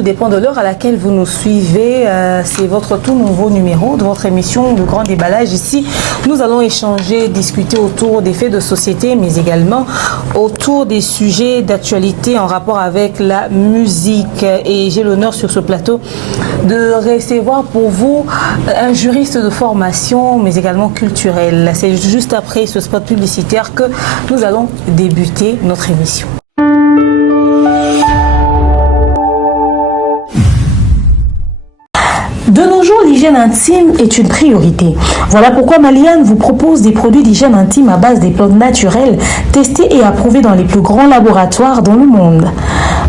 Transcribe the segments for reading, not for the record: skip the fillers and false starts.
tout dépend de l'heure à laquelle vous nous suivez. C'est votre tout nouveau numéro de votre émission Le Grand Déballage. Ici, nous allons échanger, discuter autour des faits de société, mais également autour des sujets d'actualité en rapport avec la musique. Et j'ai l'honneur sur ce plateau de recevoir pour vous un juriste de formation, mais également culturel. C'est juste après ce spot publicitaire que nous allons débuter notre émission. De nos jours, l'hygiène intime est une priorité. Voilà pourquoi Maliane vous propose des produits d'hygiène intime à base des plantes naturelles testés et approuvés dans les plus grands laboratoires dans le monde.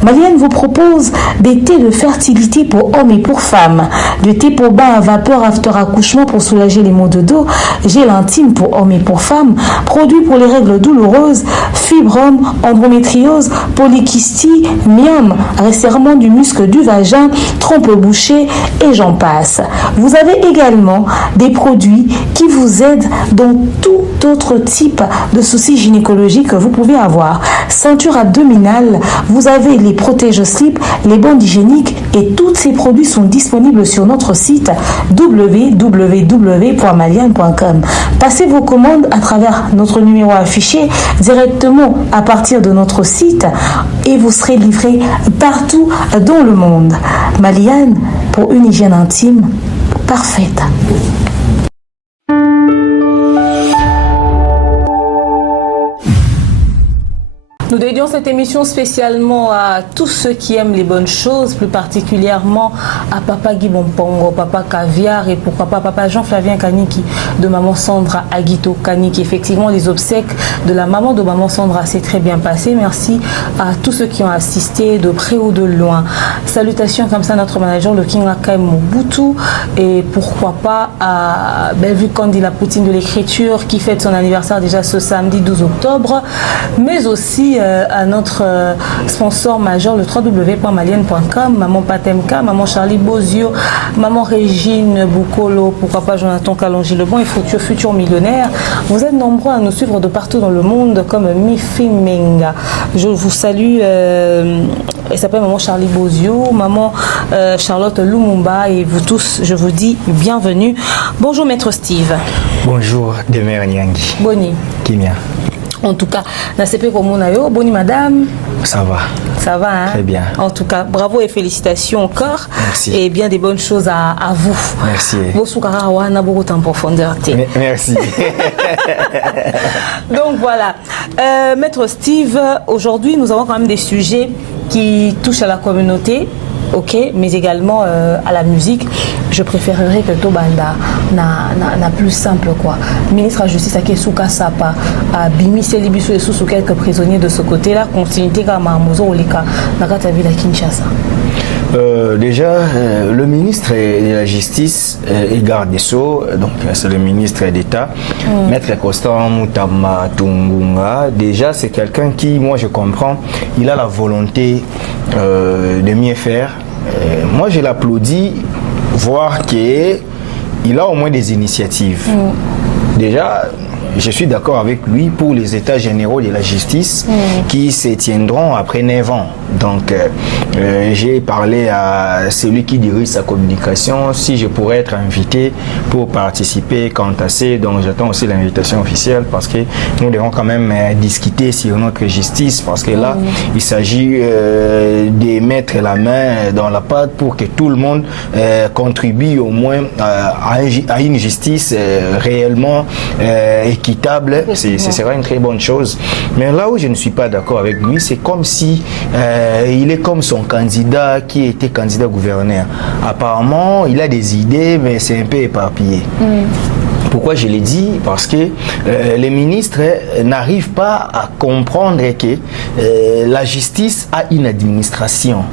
Maliane vous propose des thés de fertilité pour hommes et pour femmes, du thé pour bain à vapeur after accouchement pour soulager les maux de dos, gel intime pour hommes et pour femmes, produits pour les règles douloureuses, fibrome, endométriose, polykystie, myome, resserrement du muscle du vagin, trompe bouchée et j'en passe. Vous avez également des produits qui vous aident dans tout autre type de soucis gynécologiques que vous pouvez avoir. Ceinture abdominale, vous avez les protège-slip, les bandes hygiéniques et tous ces produits sont disponibles sur notre site www.maliane.com. Passez vos commandes à travers notre numéro affiché directement à partir de notre site et vous serez livré partout dans le monde. Maliane pour une hygiène intime parfaite. Nous dédions cette émission spécialement à tous ceux qui aiment les bonnes choses, plus particulièrement à Papa Guy Bonpongo, Papa Caviar et pourquoi pas Papa Jean-Flavien Kaniki de Maman Sandra Aguito Kaniki. Effectivement, les obsèques de la maman de Maman Sandra s'est très bien passé. Merci à tous ceux qui ont assisté de près ou de loin. Salutations comme ça à notre manager, le King Lakai Mobutu, et pourquoi pas à Bellevue Kandi, la poutine de l'écriture, qui fête son anniversaire déjà ce samedi 12 octobre, mais aussi à notre sponsor majeur, le www.maliane.com, Maman Patemka, Maman Charlie Bozio, Maman Régine Boukolo, pourquoi pas Jonathan Kalonji Lebon et futur millionnaire. Vous êtes nombreux à nous suivre de partout dans le monde comme Mifi Menga. Je vous salue, elle s'appelle Maman Charlie Bozio, Maman Charlotte Lumumba et vous tous, je vous dis bienvenue. Bonjour Maître Steve. Bonjour Demer Nyangi. Boni. Kimia. En tout cas, Nasepe Komonayo, Boni madame. Ça va. Ça va, hein? Très bien. En tout cas, bravo et félicitations encore. Merci. Et bien des bonnes choses à vous. Merci. En profondeur. Merci. Donc voilà. Maître Steve, aujourd'hui, nous avons quand même des sujets qui touchent à la communauté. Ok, mais également à la musique. Je préférerais que Tobanda n'a plus simple quoi. Ministre de la Justice à Kesuka Sapa, à Bimi Selibiso et sous quelques prisonniers de ce côté-là, continuité comme à Mozo Olika, Nakata Villa Kinshasa. Déjà, le ministre de la Justice et garde des Sceaux, donc c'est le ministre d'État, Maître Constant Moutama Tungunga, déjà c'est quelqu'un qui, moi je comprends, il a la volonté de mieux faire. Moi je l'applaudis, voir qu'il a au moins des initiatives. Déjà, je suis d'accord avec lui pour les états généraux de la justice qui se tiendront après 9 ans. Donc, j'ai parlé à celui qui dirige sa communication si je pourrais être invité pour participer quant à ça. Donc, j'attends aussi l'invitation officielle parce que nous devons quand même discuter sur notre justice parce que là, il s'agit de mettre la main dans la pâte pour que tout le monde contribue au moins à une justice réellement équitable. Ce sera une très bonne chose. Mais là où je ne suis pas d'accord avec lui, c'est comme si il est comme son candidat qui était candidat gouverneur. Apparemment, il a des idées, mais c'est un peu éparpillé. Pourquoi je l'ai dit? Parce que les ministres n'arrivent pas à comprendre que la justice a une administration.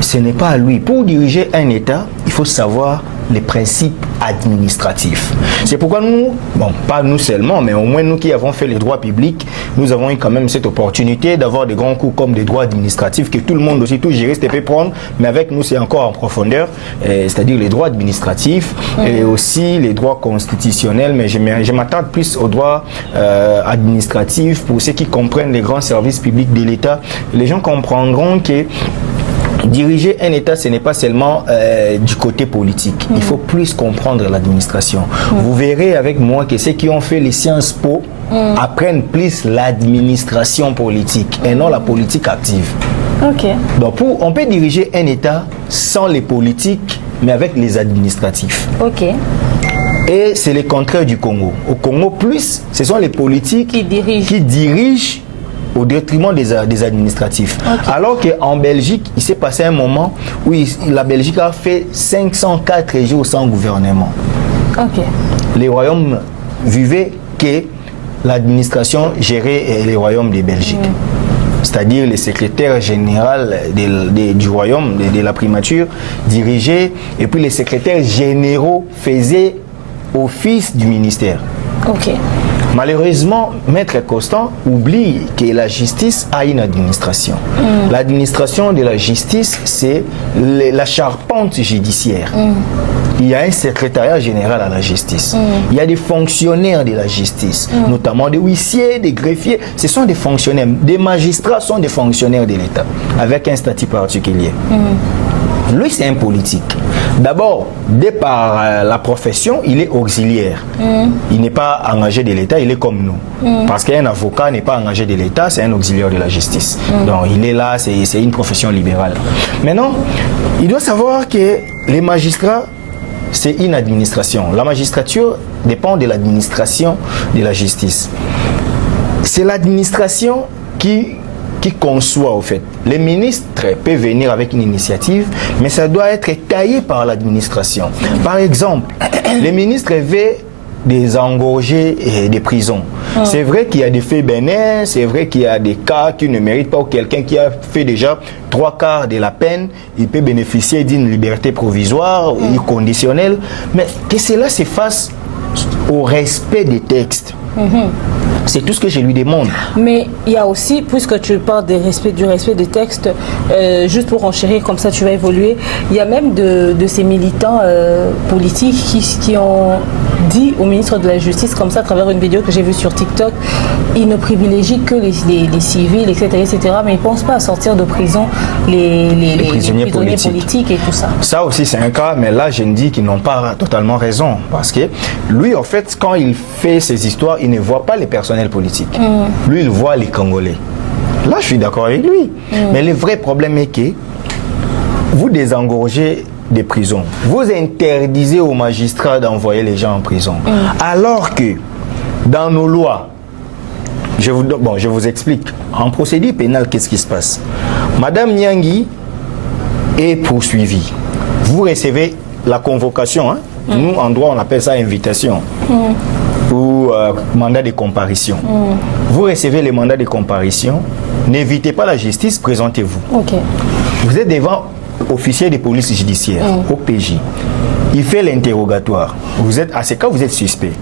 Ce n'est pas à lui. Pour diriger un État, il faut savoir les principes administratifs. C'est pourquoi nous, bon, pas nous seulement, mais au moins nous qui avons fait les droits publics, nous avons eu quand même cette opportunité d'avoir des grands cours comme des droits administratifs que tout le monde aussi, tout juriste peut prendre, mais avec nous c'est encore en profondeur, c'est-à-dire les droits administratifs et aussi les droits constitutionnels, mais je m'attarde plus aux droits administratifs pour ceux qui comprennent les grands services publics de l'État. Les gens comprendront que Diriger un État, ce n'est pas seulement du côté politique. Il faut plus comprendre l'administration. Vous verrez avec moi que ceux qui ont fait les Sciences Po apprennent plus l'administration politique et non la politique active. Ok. Donc on peut diriger un État sans les politiques, mais avec les administratifs. Ok. Et c'est le contraire du Congo. Au Congo, plus, ce sont les politiques qui dirigent au détriment des administratifs. Okay. Alors qu'en Belgique, il s'est passé un moment où la Belgique a fait 504 jours sans gouvernement. Okay. Les royaumes vivaient que l'administration gérait les royaumes de Belgique. C'est-à-dire les secrétaires généraux du royaume, de la primature, dirigeaient, et puis les secrétaires généraux faisaient office du ministère. Okay. Malheureusement, Maître Constant oublie que la justice a une administration. L'administration de la justice, c'est la charpente judiciaire. Il y a un secrétariat général à la justice. Il y a des fonctionnaires de la justice, notamment des huissiers, des greffiers. Ce sont des fonctionnaires. Des magistrats sont des fonctionnaires de l'État, avec un statut particulier. Lui, c'est un politique. D'abord, dès par la profession, il est auxiliaire. Il n'est pas engagé de l'État, il est comme nous. Parce qu'un avocat n'est pas engagé de l'État, c'est un auxiliaire de la justice. Donc, il est là, c'est une profession libérale. Maintenant, il doit savoir que les magistrats, c'est une administration. La magistrature dépend de l'administration de la justice. C'est l'administration qui conçoit, au fait. Les ministres peuvent venir avec une initiative, mais ça doit être taillé par l'administration. Par exemple, les ministres veulent désengorger des prisons. C'est vrai qu'il y a des faits bénins, c'est vrai qu'il y a des cas qui ne méritent pas, ou quelqu'un qui a fait déjà 3/4 de la peine, il peut bénéficier d'une liberté provisoire ou conditionnelle, mais que cela se fasse au respect des textes. C'est tout ce que je lui demande. Mais il y a aussi, puisque tu parles du respect des textes, juste pour enchérir, comme ça tu vas évoluer, il y a même de ces militants politiques qui ont dit au ministre de la Justice, comme ça à travers une vidéo que j'ai vue sur TikTok, ils ne privilégient que les civils, etc., mais ils ne pensent pas à sortir de prison les prisonniers politiques et tout ça. Ça aussi c'est un cas, mais là je me dis qu'ils n'ont pas totalement raison, parce que lui en fait quand il fait ses histoires, il ne voit pas les personnels politiques. Lui il voit les Congolais. Là je suis d'accord avec lui, mais le vrai problème est que vous désengorgez des prisons. Vous interdisez aux magistrats d'envoyer les gens en prison. Alors que dans nos lois, je vous explique. En procédure pénale, qu'est-ce qui se passe? Madame Nyangui est poursuivie. Vous recevez la convocation. Nous, en droit, on appelle ça invitation. Ou mandat de comparution. Vous recevez les mandats de comparution. N'évitez pas la justice, présentez-vous. Okay. Vous êtes devant officier de police judiciaire, OPJ. Il fait l'interrogatoire. À ce cas, vous êtes suspect.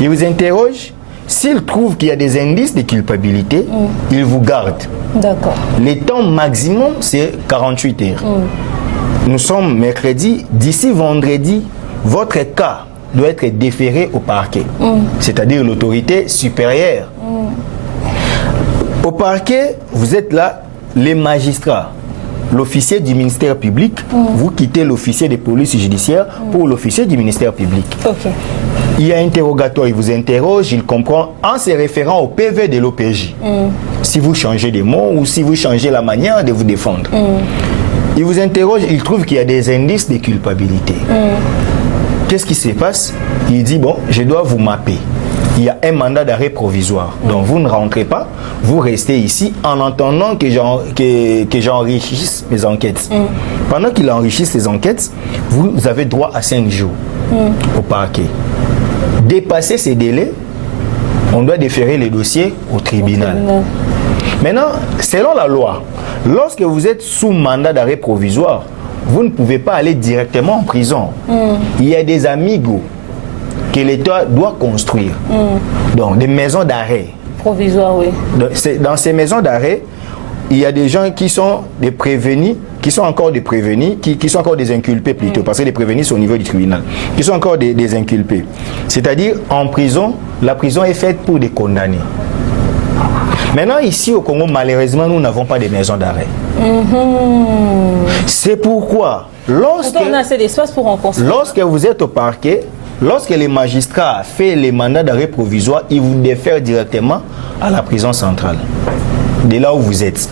Il vous interroge. S'il trouve qu'il y a des indices de culpabilité, il vous garde. D'accord. Le temps maximum, c'est 48 heures. Nous sommes mercredi. D'ici vendredi, votre cas doit être déféré au parquet, c'est-à-dire l'autorité supérieure. Au parquet, vous êtes là, les magistrats. L'officier du ministère public, vous quittez l'officier de police judiciaire pour l'officier du ministère public. Okay. Il y a interrogatoire, il vous interroge, il comprend en se référant au PV de l'OPJ. Si vous changez des mots ou si vous changez la manière de vous défendre. Il vous interroge, il trouve qu'il y a des indices de culpabilité. Qu'est-ce qui se passe? Il dit, bon, je dois vous mapper. Il y a un mandat d'arrêt provisoire. Donc vous ne rentrez pas, vous restez ici en attendant que j'enrichisse mes enquêtes. Pendant qu'il enrichisse ses enquêtes, vous avez droit à 5 jours au parquet. Dépasser ces délais, on doit déférer les dossiers au tribunal. Maintenant, selon la loi, lorsque vous êtes sous mandat d'arrêt provisoire, vous ne pouvez pas aller directement en prison. Il y a des amigos que l'État doit construire. Donc, des maisons d'arrêt. Provisoires, oui. Dans ces maisons d'arrêt, il y a des gens qui sont des prévenus, qui sont encore des prévenus, qui sont encore des inculpés plutôt, parce que les prévenus sont au niveau du tribunal, qui sont encore des inculpés. C'est-à-dire, en prison, la prison est faite pour des condamnés. Maintenant, ici au Congo, malheureusement, nous n'avons pas de maisons d'arrêt. C'est pourquoi, lorsque vous êtes au parquet, lorsque les magistrats font les mandats d'arrêt provisoire, ils vous défèrent directement à la prison centrale. De là où vous êtes.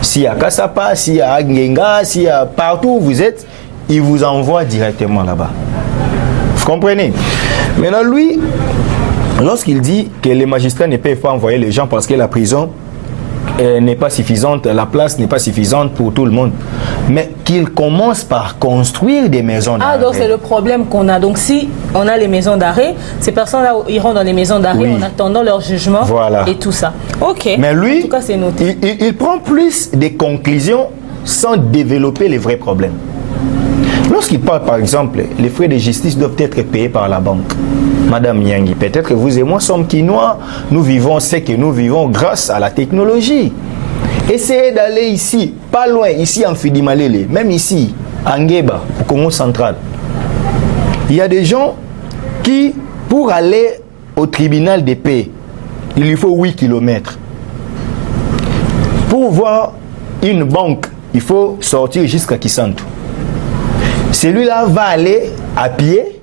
S'il y a Kassapa, s'il y a Ngenga, s'il y a partout où vous êtes, ils vous envoient directement là-bas. Vous comprenez? Maintenant, lui, lorsqu'il dit que les magistrats ne peuvent pas envoyer les gens parce que la prison n'est pas suffisante, la place n'est pas suffisante pour tout le monde, mais qu'il commence par construire des maisons d'arrêt. Ah, donc c'est le problème qu'on a. Donc si on a les maisons d'arrêt, ces personnes-là iront dans les maisons d'arrêt en attendant leur jugement et tout ça. Ok. Mais lui, en tout cas, c'est noté. Il prend plus des conclusions sans développer les vrais problèmes. Lorsqu'il parle, par exemple, les frais de justice doivent être payés par la banque. Madame Nyangi, peut-être que vous et moi sommes Quinois, nous vivons ce que nous vivons grâce à la technologie. Essayez d'aller ici, pas loin, ici en Fidimalele, même ici, en Ngeba, au Congo central. Il y a des gens qui, pour aller au tribunal de paix, il lui faut 8 km. Pour voir une banque, il faut sortir jusqu'à Kisantu. Celui-là va aller à pied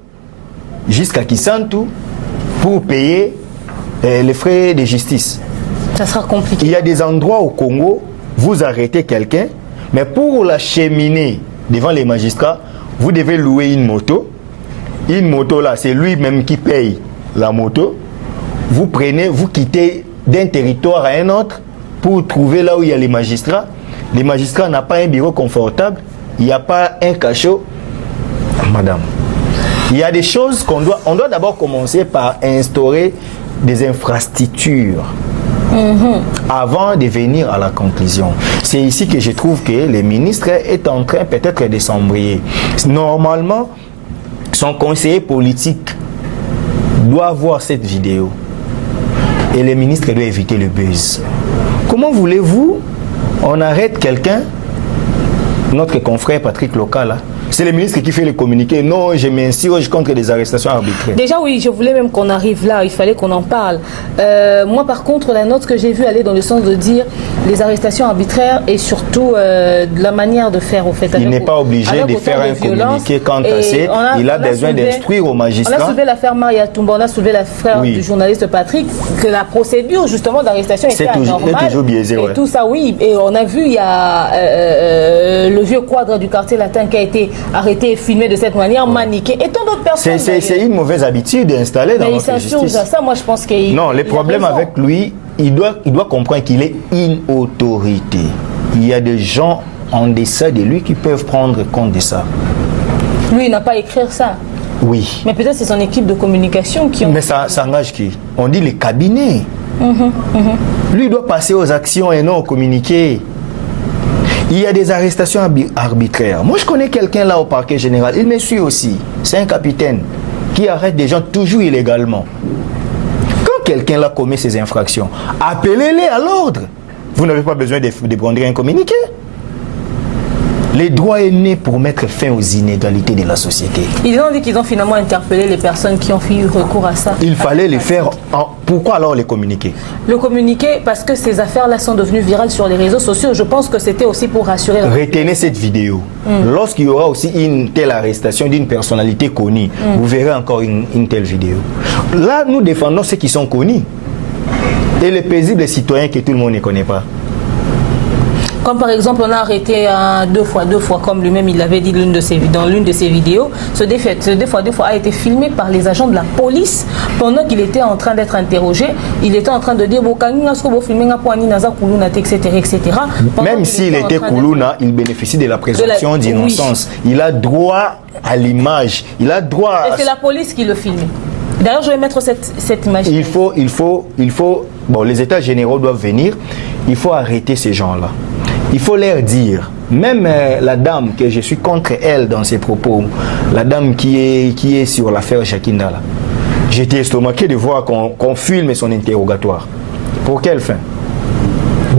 jusqu'à Kisantu pour payer les frais de justice. Ça sera compliqué. Il y a des endroits au Congo, vous arrêtez quelqu'un, mais pour l'acheminer devant les magistrats, vous devez louer une moto. Une moto là, c'est lui-même qui paye la moto. Vous prenez, vous quittez d'un territoire à un autre pour trouver là où il y a les magistrats. Les magistrats n'ont pas un bureau confortable, il n'y a pas un cachot. Madame, il y a des choses qu'on doit... On doit d'abord commencer par instaurer des infrastructures avant de venir à la conclusion. C'est ici que je trouve que le ministre est en train peut-être de s'embrouiller. Normalement, son conseiller politique doit voir cette vidéo et le ministre doit éviter le buzz. Comment voulez-vous on arrête quelqu'un, notre confrère Patrick Local, c'est le ministre qui fait le communiqué. Non, je m'insurge contre des arrestations arbitraires. Déjà, oui, je voulais même qu'on arrive là. Il fallait qu'on en parle. Moi, par contre, la note que j'ai vue aller dans le sens de dire les arrestations arbitraires et surtout de la manière de faire au fait. Il n'est pas obligé de faire un communiqué quant à ça. Il a besoin d'instruire aux magistrats. On a soulevé l'affaire Maria Toumba, on a soulevé l'affaire du journaliste Patrick, que la procédure justement d'arrestation était anormale. C'est toujours biaisé. Et tout ça, oui. Et on a vu, il y a le vieux quadre du quartier latin qui a été arrêté et filmé de cette manière, maniqué. Et tant d'autres personnes. C'est une mauvaise habitude installée dans notre justice. Ça, moi, je pense qu'il... Non, le problème avec lui, il doit comprendre qu'il est une autorité. Il y a des gens en deçà de lui qui peuvent prendre compte de ça. Lui, il n'a pas à écrire ça. Oui. Mais peut-être c'est son équipe de communication qui... Mais ça engage qui? On dit les cabinets. Lui, il doit passer aux actions et non au communiqué. Il y a des arrestations arbitraires. Moi, je connais quelqu'un là au parquet général. Il me suit aussi. C'est un capitaine qui arrête des gens toujours illégalement. Quand quelqu'un là commet ces infractions, appelez-les à l'ordre. Vous n'avez pas besoin de prendre un communiqué. Le droit est né pour mettre fin aux inégalités de la société. Ils ont dit qu'ils ont finalement interpellé les personnes qui ont eu recours à ça. Il fallait les faire. Pourquoi alors les communiquer? Le communiquer parce que ces affaires-là sont devenues virales sur les réseaux sociaux. Je pense que c'était aussi pour rassurer la... Retenez cette vidéo. Lorsqu'il y aura aussi une telle arrestation d'une personnalité connue, vous verrez encore une telle vidéo. Là, nous défendons ceux qui sont connus. Et les paisibles citoyens que tout le monde ne connaît pas. Comme par exemple, on a arrêté deux fois, comme lui-même il l'avait dit dans l'une de ses vidéos. Ce deux fois a été filmé par les agents de la police pendant qu'il était en train d'être interrogé. Il était en train de dire etc. Même s'il était Koulouna, il bénéficie de la présomption d'innocence. Oui. Il a droit à l'image. Il a droit. Et c'est la police qui le filme. D'ailleurs, je vais mettre cette image. Il faut. Bon, les états généraux doivent venir. Il faut arrêter ces gens-là. Il faut leur dire, même la dame que je suis contre elle dans ses propos, la dame qui est sur l'affaire Jakinda là, j'étais estomaqué de voir qu'on filme son interrogatoire. Pour quelle fin?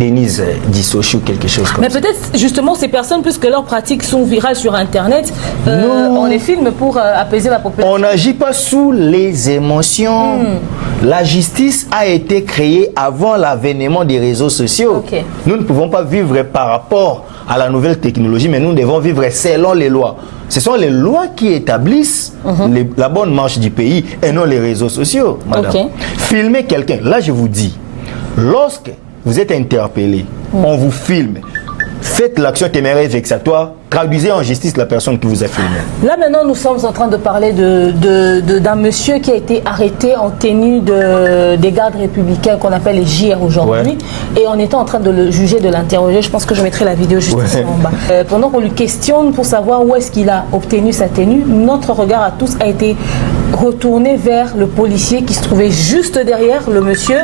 Denise Dissochi ou quelque chose comme ça. Mais peut-être justement ces personnes, puisque leurs pratiques sont virales sur Internet, on les filme pour apaiser la population. On n'agit pas sous les émotions. La justice a été créée avant l'avènement des réseaux sociaux. Okay. Nous ne pouvons pas vivre par rapport à la nouvelle technologie, mais nous devons vivre selon les lois. Ce sont les lois qui établissent la bonne marche du pays et non les réseaux sociaux, madame. Okay. Filmer quelqu'un, là je vous dis, lorsque vous êtes interpellé, on vous filme, faites l'action téméraire vexatoire, traduisez en justice la personne qui vous a filmé. Là maintenant nous sommes en train de parler d'un monsieur qui a été arrêté en tenue des gardes républicains qu'on appelle les JR aujourd'hui, et on était en train de le juger, de l'interroger. Je pense que je mettrai la vidéo juste ici en bas. Pendant qu'on lui questionne pour savoir où est-ce qu'il a obtenu sa tenue, notre regard à tous a été retourné vers le policier qui se trouvait juste derrière le monsieur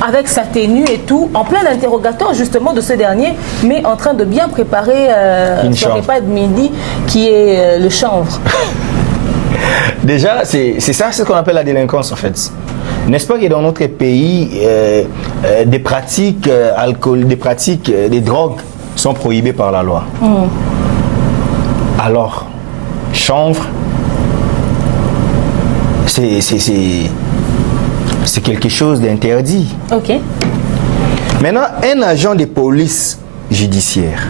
avec sa tenue et tout, en plein interrogatoire justement de ce dernier, mais en train de bien préparer son repas de midi qui est le chanvre. Déjà, c'est ça ce qu'on appelle la délinquance en fait. N'est-ce pas que dans notre pays, des pratiques des drogues sont prohibées par la loi. Alors, chanvre, c'est quelque chose d'interdit. Ok. Maintenant, un agent de police judiciaire,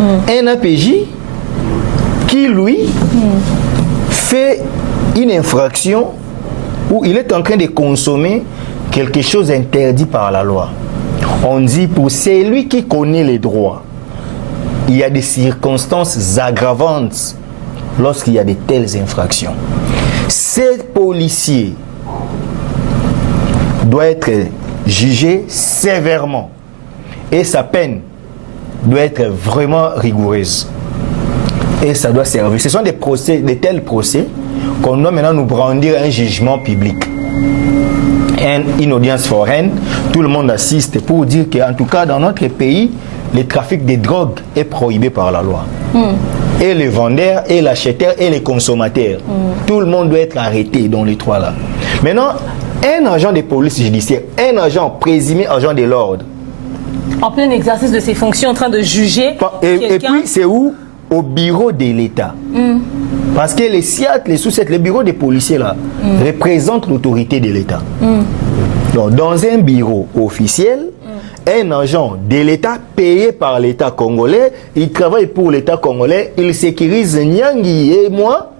un APJ qui, lui, fait une infraction où il est en train de consommer quelque chose interdit par la loi. On dit pour celui qui connaît les droits, il y a des circonstances aggravantes lorsqu'il y a de telles infractions. Ces policiers doit être jugé sévèrement et sa peine doit être vraiment rigoureuse et ça doit servir. Ce sont des procès, de tels procès qu'on doit maintenant nous brandir un jugement public, une audience foraine, tout le monde assiste pour dire qu'en tout cas dans notre pays, le trafic de drogue est prohibé par la loi. Et les vendeurs, et l'acheteur, et les consommateurs. Tout le monde doit être arrêté dans les trois là. Maintenant, un agent de police judiciaire, un agent présumé agent de l'ordre, en plein exercice de ses fonctions, en train de juger et puis c'est où? Au bureau de l'État. Parce que les SIAT, les sous-SIAT, les bureaux des policiers là, représentent l'autorité de l'État. Donc dans un bureau officiel, un agent de l'État payé par l'État congolais, il travaille pour l'État congolais, il sécurise Nyangi et moi.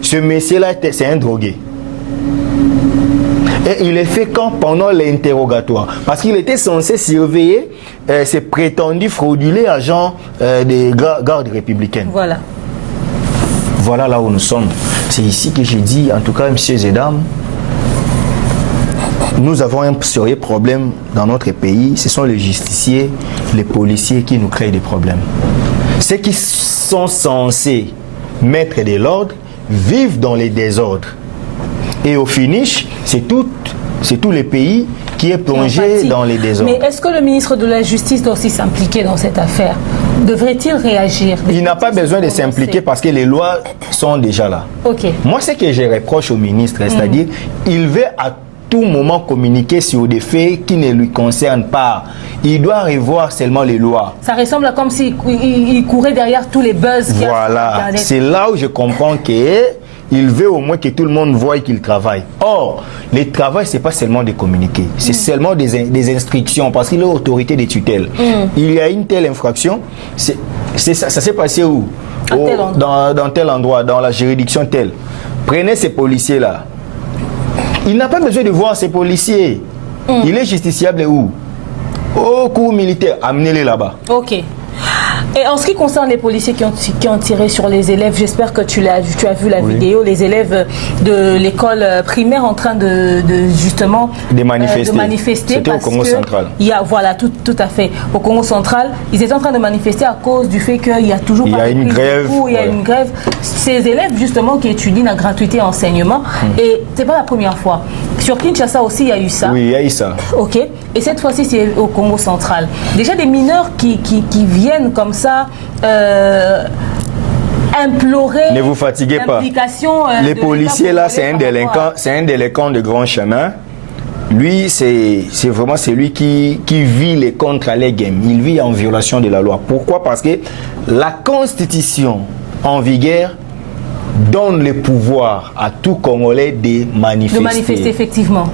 Ce monsieur-là, c'est un drogué. Et il est fait quand? Pendant l'interrogatoire. Parce qu'il était censé surveiller ces prétendus frauduleux agents des gardes républicaines. Voilà. Voilà là où nous sommes. C'est ici que je dis, en tout cas, messieurs et dames, nous avons un sérieux problème dans notre pays. Ce sont les justiciers, les policiers qui nous créent des problèmes. Ceux qui sont censés mettre de l'ordre vivent dans les désordres. Et au finish, c'est tout le pays qui est plongé dans les désordres. Mais est-ce que le ministre de la Justice doit aussi s'impliquer dans cette affaire? Devrait-il réagir? Il n'a pas besoin de s'impliquer parce que les lois sont déjà là. Ok. Moi, ce que je reproche au ministre, c'est-à-dire il veut à tout moment communiquer sur des faits qui ne lui concernent pas. Il doit revoir seulement les lois. Ça ressemble à comme s'il courait derrière tous les buzz. Voilà, c'est là où je comprends qu'il veut au moins que tout le monde voie qu'il travaille. Or, le travail, ce n'est pas seulement de communiquer, c'est seulement des instructions, parce qu'il a autorité de tutelle. Il y a une telle infraction, ça s'est passé où? Dans tel endroit, dans la juridiction telle. Prenez ces policiers-là. Il n'a pas besoin de voir ces policiers. Il est justiciable où? Au cours militaire, amenez-les là-bas. Ok. Et en ce qui concerne les policiers qui ont tiré sur les élèves, j'espère que tu as vu la vidéo, les élèves de l'école primaire en train de justement manifester. C'était au Congo central. Voilà, tout à fait. Au Congo central, ils étaient en train de manifester à cause du fait qu'il y a toujours pas une grève. Il y a une grève. Ces élèves justement qui étudient la gratuité enseignement, et c'est pas la première fois. Sur Kinshasa aussi, il y a eu ça. Oui, il y a eu ça. Ok. Et cette fois-ci, c'est au Congo central. Déjà des mineurs qui viennent comme ça implorer. Ne vous fatiguez pas. Les policiers là, c'est un délinquant de grand chemin. Lui, c'est vraiment celui qui vit les contre les games. Il vit en violation de la loi. Pourquoi? Parce que la constitution en vigueur donne le pouvoir à tout Congolais de manifester. De manifester, effectivement.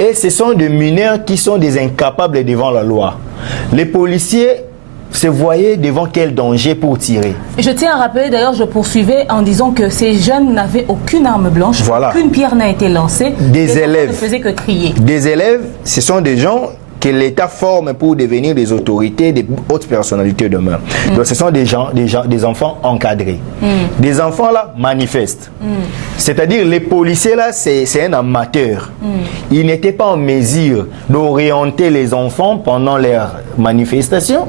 Et ce sont des mineurs qui sont des incapables devant la loi. Les policiers se voyaient devant quel danger pour tirer. Je tiens à rappeler, d'ailleurs, je poursuivais en disant que ces jeunes n'avaient aucune arme blanche, voilà. Aucune pierre n'a été lancée. Des élèves ne faisaient que crier. Des élèves, ce sont des gens que l'État forme pour devenir des autorités, des hautes personnalités demain. Donc ce sont des enfants encadrés. Des enfants là manifestent. C'est-à-dire les policiers là, c'est un amateur. Ils n'étaient pas en mesure d'orienter les enfants pendant leurs manifestations.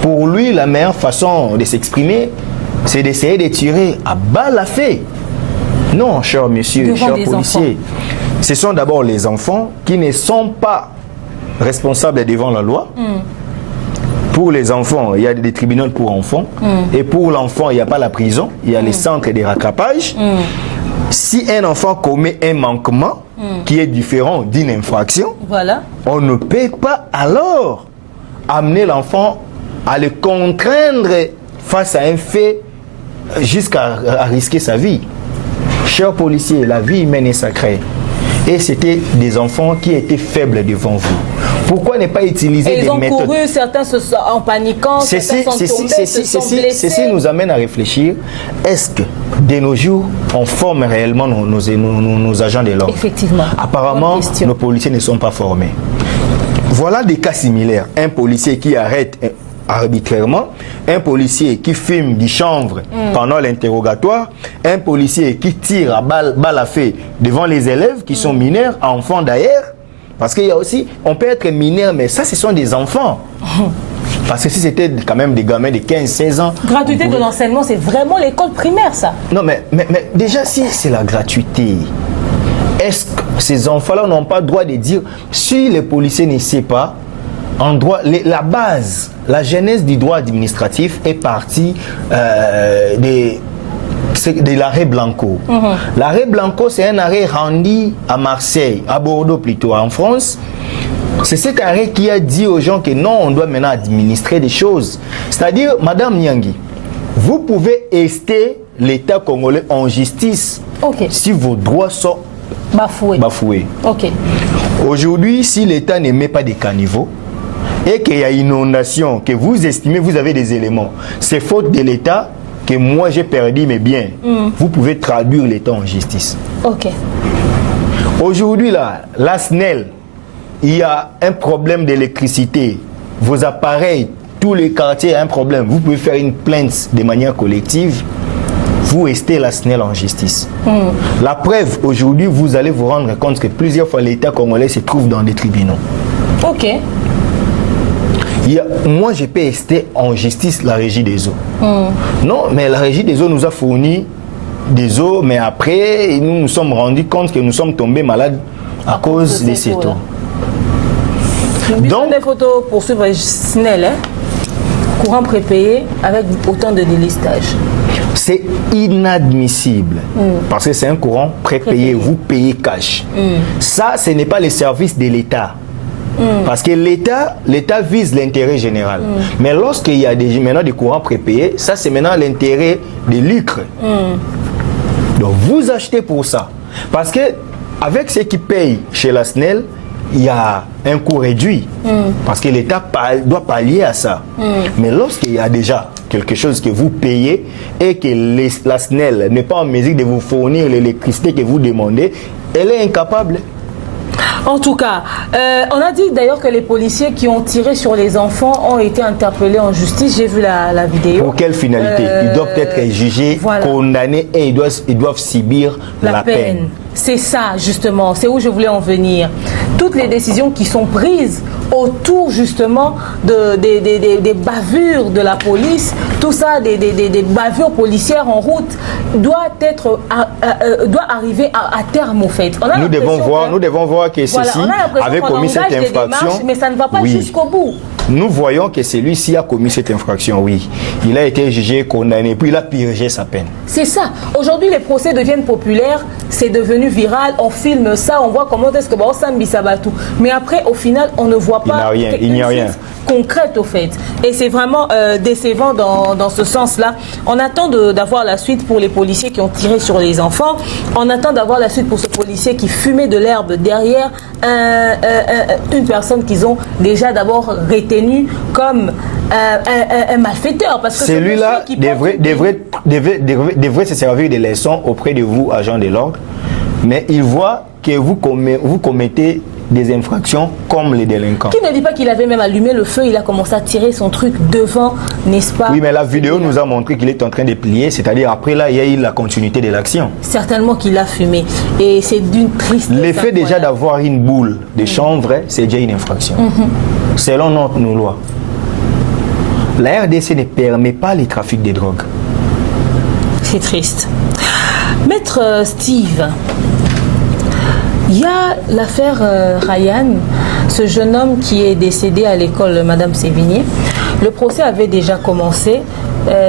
Pour lui, la meilleure façon de s'exprimer, c'est d'essayer de tirer à balles à feu. Non, cher monsieur, cher policier. Ce sont d'abord les enfants qui ne sont pas responsables devant la loi. Pour les enfants, il y a des tribunaux pour enfants. Et pour l'enfant, il n'y a pas la prison, il y a les centres de rattrapage. Si un enfant commet un manquement qui est différent d'une infraction, voilà. On ne peut pas alors amener l'enfant à le contraindre face à un fait jusqu'à risquer sa vie. Chers policiers, la vie humaine est sacrée. Et c'était des enfants qui étaient faibles devant vous. Pourquoi ne pas utiliser des méthodes? Ils ont couru, certains se sont en paniquant, certains sont tombés, se sont blessés. Ceci nous amène à réfléchir. Est-ce que, de nos jours, on forme réellement nos agents de l'ordre? Effectivement. Apparemment, nos policiers ne sont pas formés. Voilà des cas similaires. Un policier qui arrête arbitrairement, un policier qui fume du chanvre pendant l'interrogatoire, un policier qui tire à balle à feu devant les élèves qui sont mineurs, enfants d'ailleurs, parce qu'il y a aussi, on peut être mineur, mais ça ce sont des enfants. Parce que si c'était quand même des gamins de 15-16 ans... Gratuité de l'enseignement, c'est vraiment l'école primaire, ça. Non, mais déjà, si c'est la gratuité, est-ce que ces enfants-là n'ont pas le droit de dire, si les policiers ne savent pas, en droit, la base, la genèse du droit administratif est partie de l'arrêt Blanco. L'arrêt Blanco, c'est un arrêt rendu à Marseille, à Bordeaux plutôt, en France. C'est cet arrêt qui a dit aux gens que non, on doit maintenant administrer des choses. C'est-à-dire, Madame Nyangi, vous pouvez ester l'État congolais en justice si vos droits sont bafoués. Aujourd'hui, si l'État ne met pas des caniveaux, et qu'il y a inondation, que vous estimez, vous avez des éléments, c'est faute de l'État que moi j'ai perdu mes biens. Vous pouvez traduire l'État en justice. Aujourd'hui, là, la SNEL, il y a un problème d'électricité. Vos appareils, tous les quartiers ont un problème. Vous pouvez faire une plainte de manière collective. Vous estez la SNEL en justice. La preuve, aujourd'hui, vous allez vous rendre compte que plusieurs fois l'État congolais se trouve dans des tribunaux. Moi, je peux rester en justice la régie des eaux. Non, mais la régie des eaux nous a fourni des eaux, mais après, nous nous sommes rendus compte que nous sommes tombés malades à cause de ces eaux. Donc, des photos pour suivre SNEL, courant prépayé avec autant de délestage. C'est inadmissible parce que c'est un courant prépayé, vous payez cash. Ça, ce n'est pas le service de l'État. Parce que l'État vise l'intérêt général. Mais lorsqu'il y a maintenant des courants prépayés, ça c'est maintenant l'intérêt des lucres. Donc vous achetez pour ça. Parce que avec ceux qui payent chez la SNEL, il y a un coût réduit. Parce que l'État doit pallier à ça. Mais lorsqu'il y a déjà quelque chose que vous payez et que la SNEL n'est pas en mesure de vous fournir l'électricité que vous demandez, elle est incapable. En tout cas, on a dit d'ailleurs que les policiers qui ont tiré sur les enfants ont été interpellés en justice. J'ai vu la vidéo. Pour quelle finalité? Ils doivent être jugés, condamnés et ils doivent subir la peine. C'est ça, justement. C'est où je voulais en venir. Toutes les décisions qui sont prises autour, justement, des bavures de la police, tout ça, des bavures policières en route, doit arriver à terme, au fait. Nous devons voir que ceci avait commis cette infraction. Mais ça ne va pas jusqu'au bout. Nous voyons que celui-ci a commis cette infraction, oui. Il a été jugé, condamné, puis il a purgé sa peine. C'est ça. Aujourd'hui, les procès deviennent populaires. c'est devenu viral, on filme ça, on voit comment est-ce que mais après, au final, on ne voit pas il n'y a rien concrète au fait. Et c'est vraiment décevant dans ce sens-là. On attend d'avoir la suite pour les policiers qui ont tiré sur les enfants. On attend d'avoir la suite pour ce policier qui fumait de l'herbe derrière une personne qu'ils ont déjà d'abord retenu comme un malfaiteur. Parce que celui-là devrait se servir de leçons auprès de vous, agents de l'ordre, mais il voit que vous commettez des infractions comme les délinquants. Qui ne dit pas qu'il avait même allumé le feu, il a commencé à tirer son truc devant, n'est-ce pas? Oui, mais la vidéo nous a montré qu'il est en train de plier, c'est-à-dire après là, il y a eu la continuité de l'action. Certainement qu'il a fumé. Et c'est d'une tristesse. L'effet déjà d'avoir une boule de chanvre, c'est déjà une infraction. Selon nos lois. La RDC ne permet pas les trafics de drogue. C'est triste. Maître Steve, il y a l'affaire Ryan, ce jeune homme qui est décédé à l'école Madame Sévigné. Le procès avait déjà commencé.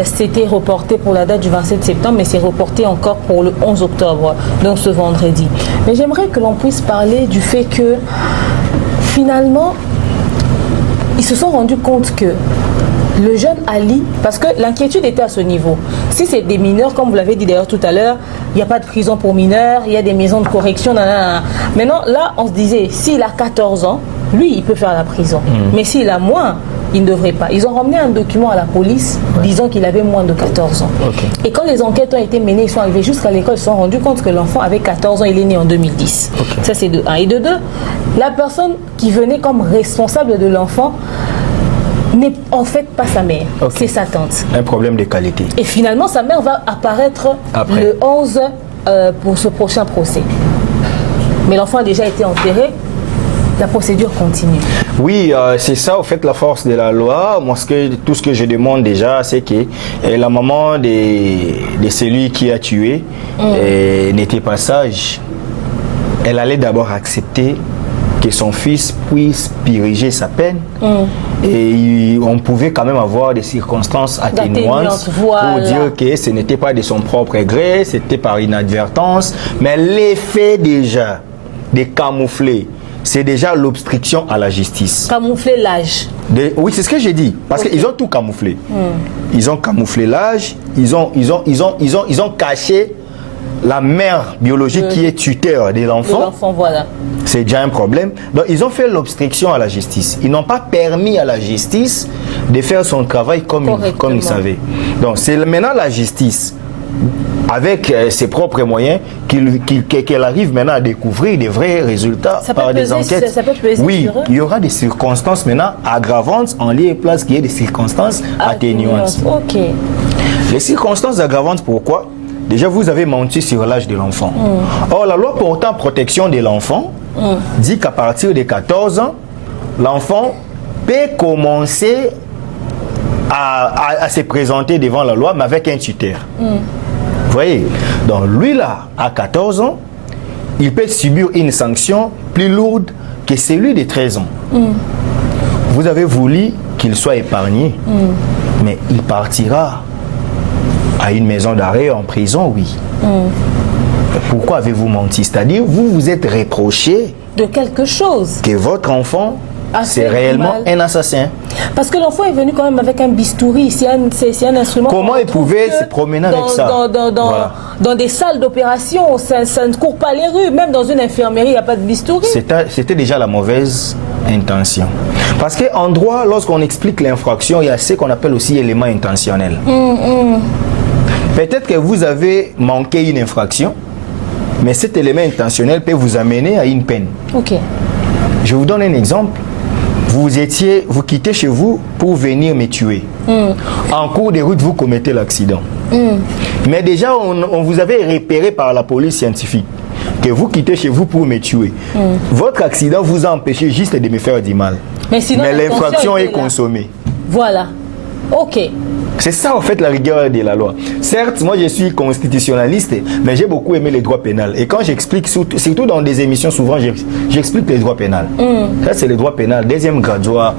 C'était reporté pour la date du 27 septembre, mais c'est reporté encore pour le 11 octobre, donc ce vendredi. Mais j'aimerais que l'on puisse parler du fait que, finalement, ils se sont rendus compte que le jeune Ali, parce que l'inquiétude était à ce niveau. Si c'est des mineurs, comme vous l'avez dit d'ailleurs tout à l'heure, il n'y a pas de prison pour mineurs, il y a des maisons de correction, nanana. Maintenant, là, on se disait, s'il a 14 ans, lui, il peut faire la prison. Mais s'il a moins, il ne devrait pas. Ils ont ramené un document à la police disant qu'il avait moins de 14 ans. Et quand les enquêtes ont été menées, ils sont arrivés jusqu'à l'école, ils se sont rendus compte que l'enfant avait 14 ans, il est né en 2010. Ça, c'est de 1. Et de 2, la personne qui venait comme responsable de l'enfant n'est en fait pas sa mère, c'est sa tante. Un problème de qualité. Et finalement, sa mère va apparaître le 11 pour ce prochain procès. Mais l'enfant a déjà été enterré, la procédure continue. Oui, c'est ça, au fait, la force de la loi. Moi, tout ce que je demande déjà, c'est que la maman de celui qui a tué n'était pas sage. Elle allait d'abord accepter que son fils puisse purger sa peine et on pouvait quand même avoir des circonstances atténuantes pour dire que ce n'était pas de son propre gré, c'était par inadvertance, mais l'effet déjà de camoufler, c'est déjà l'obstruction à la justice. Camoufler l'âge. Oui, c'est ce que j'ai dit, parce qu'ils ont tout camouflé. Ils ont camouflé l'âge, ils ont caché la mère biologique qui est tuteur de l'enfant, voilà. C'est déjà un problème. Donc, ils ont fait l'obstruction à la justice. Ils n'ont pas permis à la justice de faire son travail comme ils savaient. Donc, c'est maintenant la justice, avec ses propres moyens, qu'elle arrive maintenant à découvrir des vrais résultats par des enquêtes. Ça peut peser oui, sur eux. il y aura des circonstances maintenant aggravantes en lieu et place qu'il y ait des circonstances atténuantes. Ok. Les circonstances aggravantes, pourquoi? Déjà, vous avez menti sur l'âge de l'enfant. Or, la loi portant protection de l'enfant dit qu'à partir de 14 ans, l'enfant peut commencer à se présenter devant la loi, mais avec un tuteur. Vous voyez? Donc, lui là, à 14 ans, il peut subir une sanction plus lourde que celui de 13 ans. Vous avez voulu qu'il soit épargné, mais il partira à une maison d'arrêt, en prison, oui. Pourquoi avez-vous menti? C'est-à-dire, vous vous êtes reproché de quelque chose. Que votre enfant, c'est réellement un assassin. Parce que l'enfant est venu quand même avec un bistouri, c'est un instrument. Comment il pouvait se promener avec ça? Dans des salles d'opération, ça ne court pas les rues. Même dans une infirmerie, il n'y a pas de bistouri. C'était déjà la mauvaise intention. Parce qu'en droit, lorsqu'on explique l'infraction, il y a ce qu'on appelle aussi élément intentionnel. Peut-être que vous avez manqué une infraction, mais cet élément intentionnel peut vous amener à une peine. Ok. Je vous donne un exemple. Vous quittez chez vous pour venir me tuer. En cours de route, vous commettez l'accident. Mais déjà, on vous avait repéré par la police scientifique que vous quittez chez vous pour me tuer. Votre accident vous a empêché juste de me faire du mal. Mais l'infraction est consommée. Voilà. Ok. C'est ça en fait la rigueur de la loi. Certes, moi je suis constitutionnaliste, mais j'ai beaucoup aimé les droits pénals. Et quand j'explique, surtout dans des émissions, souvent j'explique les droits pénals. Ça c'est les droits pénals, deuxième graduat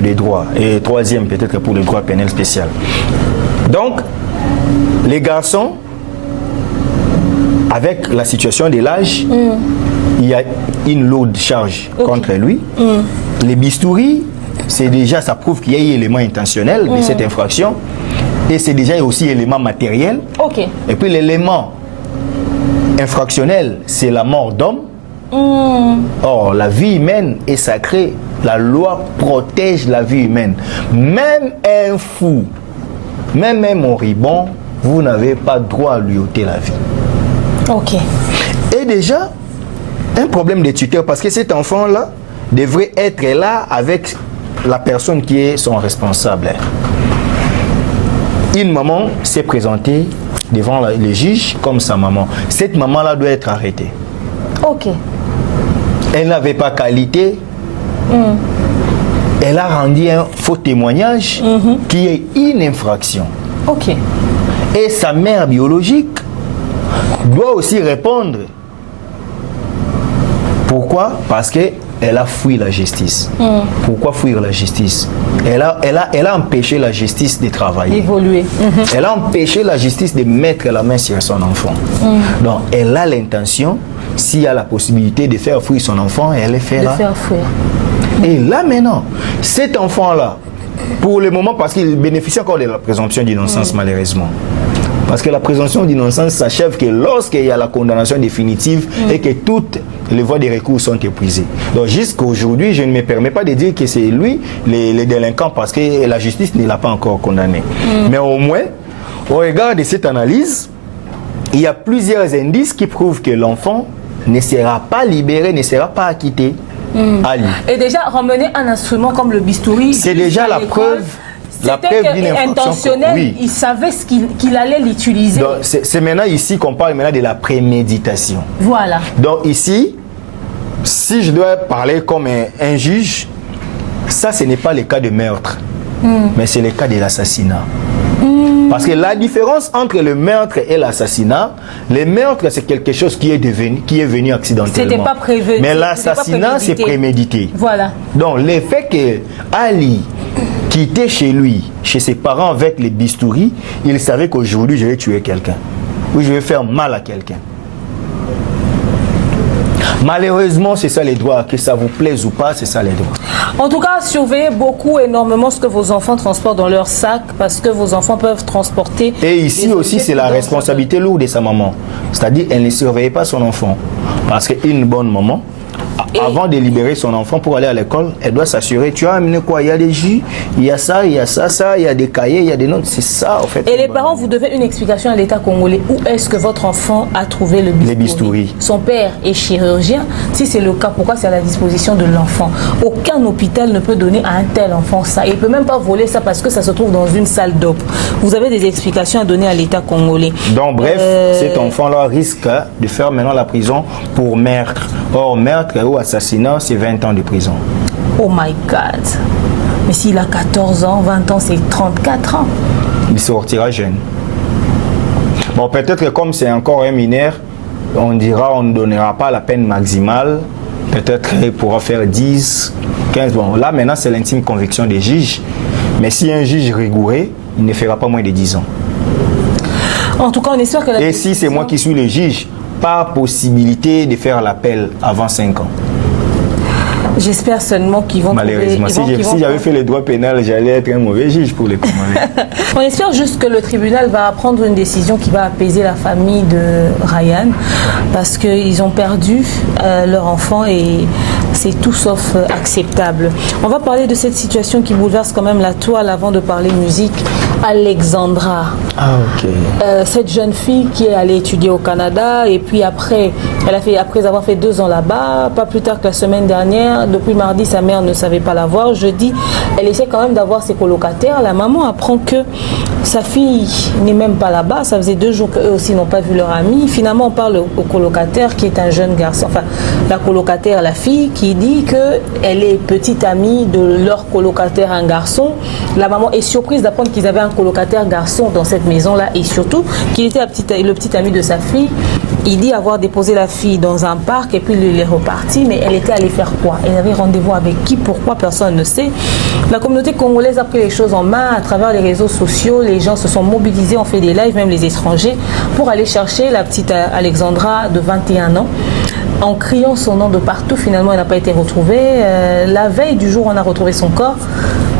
des droits, et troisième peut-être pour les droits pénals spécial. Donc, les garçons avec la situation de l'âge, il y a une lourde charge contre lui. Les bistouris, c'est déjà, ça prouve qu'il y a eu élément intentionnel de cette infraction. Et c'est déjà aussi élément matériel. Et puis l'élément infractionnel, c'est la mort d'homme. Or, la vie humaine est sacrée. La loi protège la vie humaine. Même un fou, même un moribond, vous n'avez pas droit à lui ôter la vie. Et déjà, un problème de tuteur, parce que cet enfant-là devrait être là avec la personne qui est son responsable. Une maman s'est présentée devant le juge comme sa maman. Cette maman-là doit être arrêtée. Elle n'avait pas qualité. Elle a rendu un faux témoignage qui est une infraction. Et sa mère biologique doit aussi répondre. Pourquoi? Parce qu'elle a fui la justice. Pourquoi fuir la justice? Elle a empêché la justice de travailler. Évoluer. Elle a empêché la justice de mettre la main sur son enfant. Donc, elle a l'intention, s'il y a la possibilité de faire fuir son enfant, elle le fera. Et là maintenant, cet enfant-là, pour le moment, parce qu'il bénéficie encore de la présomption d'innocence malheureusement. Parce que la présomption d'innocence s'achève que lorsqu'il y a la condamnation définitive et que toutes les voies de recours sont épuisées. Donc jusqu'à aujourd'hui, je ne me permets pas de dire que c'est lui le délinquant parce que la justice ne l'a pas encore condamné. Mais au moins, au regard de cette analyse, il y a plusieurs indices qui prouvent que l'enfant ne sera pas libéré, ne sera pas acquitté. Et déjà, ramener un instrument comme le bistouri, c'est déjà la preuve. La preuve d'une infraction intentionnelle, il savait ce qu'il allait l'utiliser. C'est maintenant ici qu'on parle maintenant de la préméditation. Voilà. Donc ici, si je dois parler comme un juge, ça ce n'est pas le cas de meurtre, mais c'est le cas de l'assassinat. Parce que la différence entre le meurtre et l'assassinat, le meurtre c'est quelque chose qui est venu accidentellement. C'était pas prévu. Mais l'assassinat c'est prémédité. Voilà. Donc le fait que Ali quittait chez lui, chez ses parents avec les bistouris, il savait qu'aujourd'hui je vais tuer quelqu'un. Ou je vais faire mal à quelqu'un. Malheureusement, c'est ça les droits. Que ça vous plaise ou pas, c'est ça les droits. En tout cas, surveillez énormément ce que vos enfants transportent dans leur sac parce que vos enfants peuvent transporter. Et ici aussi, c'est la responsabilité lourde de sa maman. C'est-à-dire, elle ne surveille pas son enfant. Parce qu'une bonne maman, avant de libérer son enfant pour aller à l'école, elle doit s'assurer, tu as amené quoi? Il y a des jus, il y a ça, il y a ça, il y a des cahiers, il y a des notes. C'est ça, en fait. Et les parents, vous devez une explication à l'État congolais. Où est-ce que votre enfant a trouvé le bistouri? Les bistouris. Son père est chirurgien. Si c'est le cas, pourquoi c'est à la disposition de l'enfant? Aucun hôpital ne peut donner à un tel enfant ça. Il ne peut même pas voler ça parce que ça se trouve dans une salle d'op. Vous avez des explications à donner à l'État congolais. Donc, bref, cet enfant-là risque de faire maintenant la prison pour meurtre. Or, meurtre ou assassinat, c'est 20 ans de prison. Oh my God. Mais s'il a 14 ans, 20 ans, c'est 34 ans. Il sortira jeune. Bon, peut-être que comme c'est encore un mineur, on dira on ne donnera pas la peine maximale. Peut-être qu'il pourra faire 10, 15. Bon, là, maintenant, c'est l'intime conviction des juges. Mais si un juge rigoureux, il ne fera pas moins de 10 ans. En tout cas, on espère que Et si c'est moi qui suis le juge, pas possibilité de faire l'appel avant 5 ans. J'espère seulement qu'ils vont... Malheureusement, si j'avais fait le droit pénal, j'allais être un mauvais juge pour les Congolais. On espère juste que le tribunal va prendre une décision qui va apaiser la famille de Ryan parce qu'ils ont perdu leur enfant et c'est tout sauf acceptable. On va parler de cette situation qui bouleverse quand même la toile avant de parler musique. Alexandra. Ah, ok. Cette jeune fille qui est allée étudier au Canada et puis après avoir fait 2 ans là-bas, pas plus tard que la semaine dernière, depuis mardi, sa mère ne savait pas la voir. Jeudi, elle essaie quand même d'avoir ses colocataires. La maman apprend que sa fille n'est même pas là-bas. Ça faisait 2 jours qu'eux aussi n'ont pas vu leur amie. Finalement, on parle au colocataire qui est un jeune garçon. Enfin, la colocataire, la fille, qui dit qu'elle est petite amie de leur colocataire, un garçon. La maman est surprise d'apprendre qu'ils avaient un colocataire garçon dans cette maison-là et surtout qu'il était le petit ami de sa fille. Il dit avoir déposé la fille dans un parc et puis il est reparti, mais elle était allée faire quoi? Elle avait rendez-vous avec qui? Pourquoi? Personne ne sait. La communauté congolaise a pris les choses en main à travers les réseaux sociaux. Les gens se sont mobilisés, ont fait des lives, même les étrangers, pour aller chercher la petite Alexandra de 21 ans. En criant son nom de partout, finalement, elle n'a pas été retrouvée. La veille du jour, on a retrouvé son corps.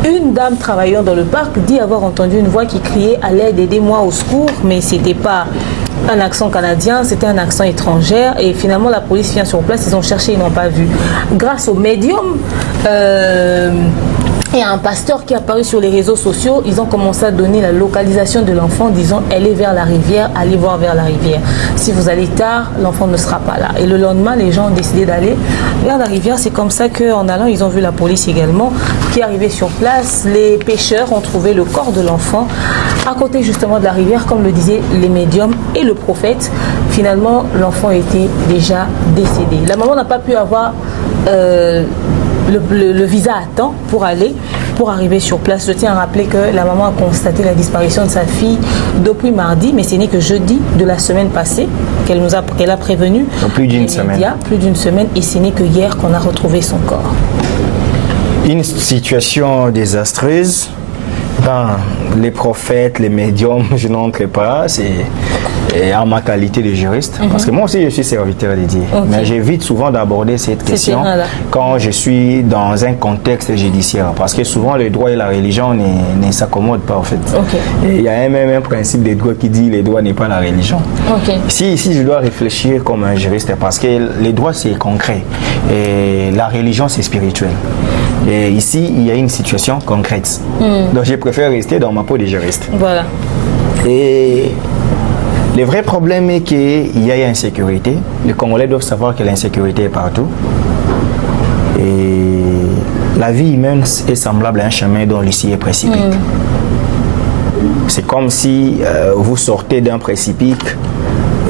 Une dame travaillant dans le parc dit avoir entendu une voix qui criait « à l'aide, aidez-moi, au secours », mais c'était pas un accent canadien, c'était un accent étranger. Et finalement, la police vient sur place, ils ont cherché, ils n'ont pas vu. Grâce au médium, et un pasteur qui est apparu sur les réseaux sociaux, ils ont commencé à donner la localisation de l'enfant, disant elle est vers la rivière, allez voir vers la rivière. Si vous allez tard, l'enfant ne sera pas là. Et le lendemain, les gens ont décidé d'aller vers la rivière. C'est comme ça qu'en allant, ils ont vu la police également qui est arrivée sur place. Les pêcheurs ont trouvé le corps de l'enfant à côté justement de la rivière, comme le disaient les médiums et le prophète. Finalement, l'enfant était déjà décédé. La maman n'a pas pu avoir le visa à temps pour arriver sur place. Je tiens à rappeler que la maman a constaté la disparition de sa fille depuis mardi, mais ce n'est que jeudi de la semaine passée qu'elle a prévenu. Donc plus d'une semaine. Plus d'une semaine, et ce n'est que hier qu'on a retrouvé son corps. Une situation désastreuse. Dans les prophètes, les médiums, je n'entre pas, c'est en ma qualité de juriste, parce que moi aussi je suis serviteur de Dieu, mais j'évite souvent d'aborder cette question quand je suis dans un contexte judiciaire, parce que souvent le droit et la religion ne s'accommodent pas en fait. Et il y a même un principe des droits qui dit le droit n'est pas la religion. Si je dois réfléchir comme un juriste, parce que le droit c'est concret et la religion c'est spirituel. Et ici, il y a une situation concrète. Donc, je préfère rester dans ma peau de juriste. Voilà. Et le vrai problème est qu'il y a insécurité. Les Congolais doivent savoir que l'insécurité est partout. Et la vie humaine est semblable à un chemin dont l'issue est précipite. C'est comme si vous sortez d'un précipice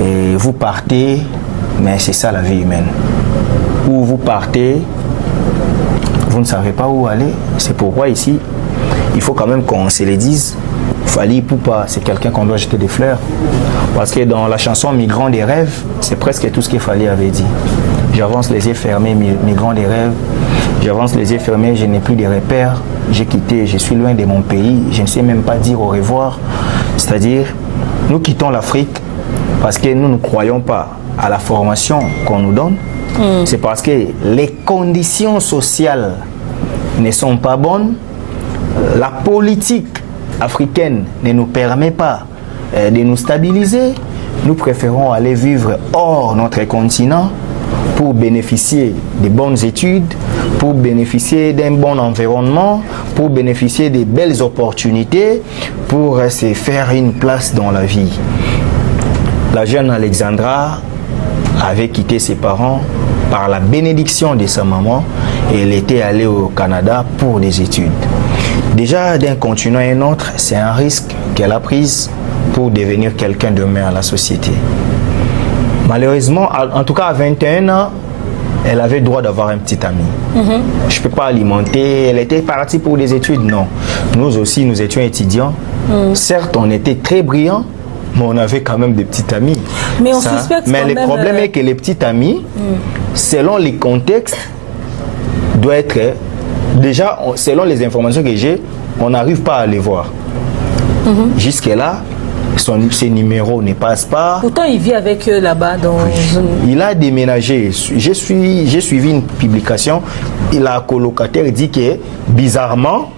et vous partez, mais c'est ça la vie humaine. Ou vous partez, vous ne savez pas où aller. C'est pourquoi ici, il faut quand même qu'on se le dise. Fally Ipupa, c'est quelqu'un qu'on doit jeter des fleurs. Parce que dans la chanson Migrant des rêves, c'est presque tout ce que Fally avait dit. J'avance les yeux fermés, migrant des rêves. J'avance les yeux fermés, je n'ai plus de repères. J'ai quitté, je suis loin de mon pays. Je ne sais même pas dire au revoir. C'est-à-dire, nous quittons l'Afrique parce que nous ne croyons pas à la formation qu'on nous donne. C'est parce que les conditions sociales ne sont pas bonnes. La politique africaine ne nous permet pas de nous stabiliser. Nous préférons aller vivre hors notre continent pour bénéficier de bonnes études, pour bénéficier d'un bon environnement, pour bénéficier de belles opportunités, pour se faire une place dans la vie. La jeune Alexandra avait quitté ses parents par la bénédiction de sa maman et elle était allée au Canada pour des études. Déjà, d'un continent à un autre, c'est un risque qu'elle a pris pour devenir quelqu'un de main à la société. Malheureusement, en tout cas à 21 ans, elle avait droit d'avoir un petit ami. Je ne peux pas alimenter, elle était partie pour des études, non. Nous aussi, nous étions étudiants. Certes, on était très brillants, mais on avait quand même des petits amis. Mais on suspecte mais quand le même, problème est que les petits amis, selon les contextes, doivent être... Déjà, selon les informations que j'ai, on n'arrive pas à les voir. Jusque-là, ses numéros ne passent pas. Pourtant, il vit avec eux là-bas. Il a déménagé. J'ai suivi une publication. La colocataire dit que, bizarrement,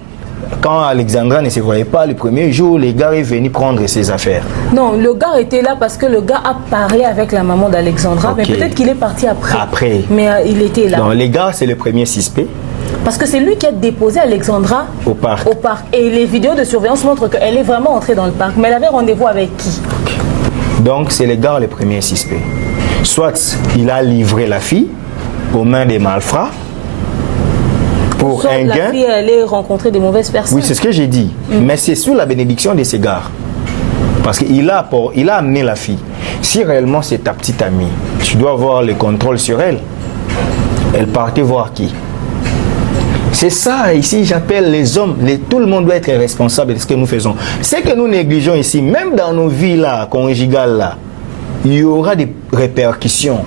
quand Alexandra ne se voyait pas le premier jour, les gars est venu prendre ses affaires. Non, le gars était là parce que le gars a parlé avec la maman d'Alexandra, mais peut-être qu'il est parti après. Mais il était là. Non, les gars, c'est le premier suspect. Parce que c'est lui qui a déposé Alexandra au parc. Et les vidéos de surveillance montrent qu'elle est vraiment entrée dans le parc. Mais elle avait rendez-vous avec qui? Donc, c'est le gars le premier suspect. Soit il a livré la fille aux mains des malfrats pour soit un gain. La fille allait rencontrer des mauvaises personnes. Oui, c'est ce que j'ai dit. Mais c'est sous la bénédiction de ces gars. Parce qu'il a amené la fille. Si réellement c'est ta petite amie, tu dois avoir le contrôle sur elle. Elle partait voir qui? C'est ça, ici, j'appelle les hommes. Tout le monde doit être responsable de ce que nous faisons. Ce que nous négligeons ici, même dans nos vies là, conjugales là, il y aura des répercussions.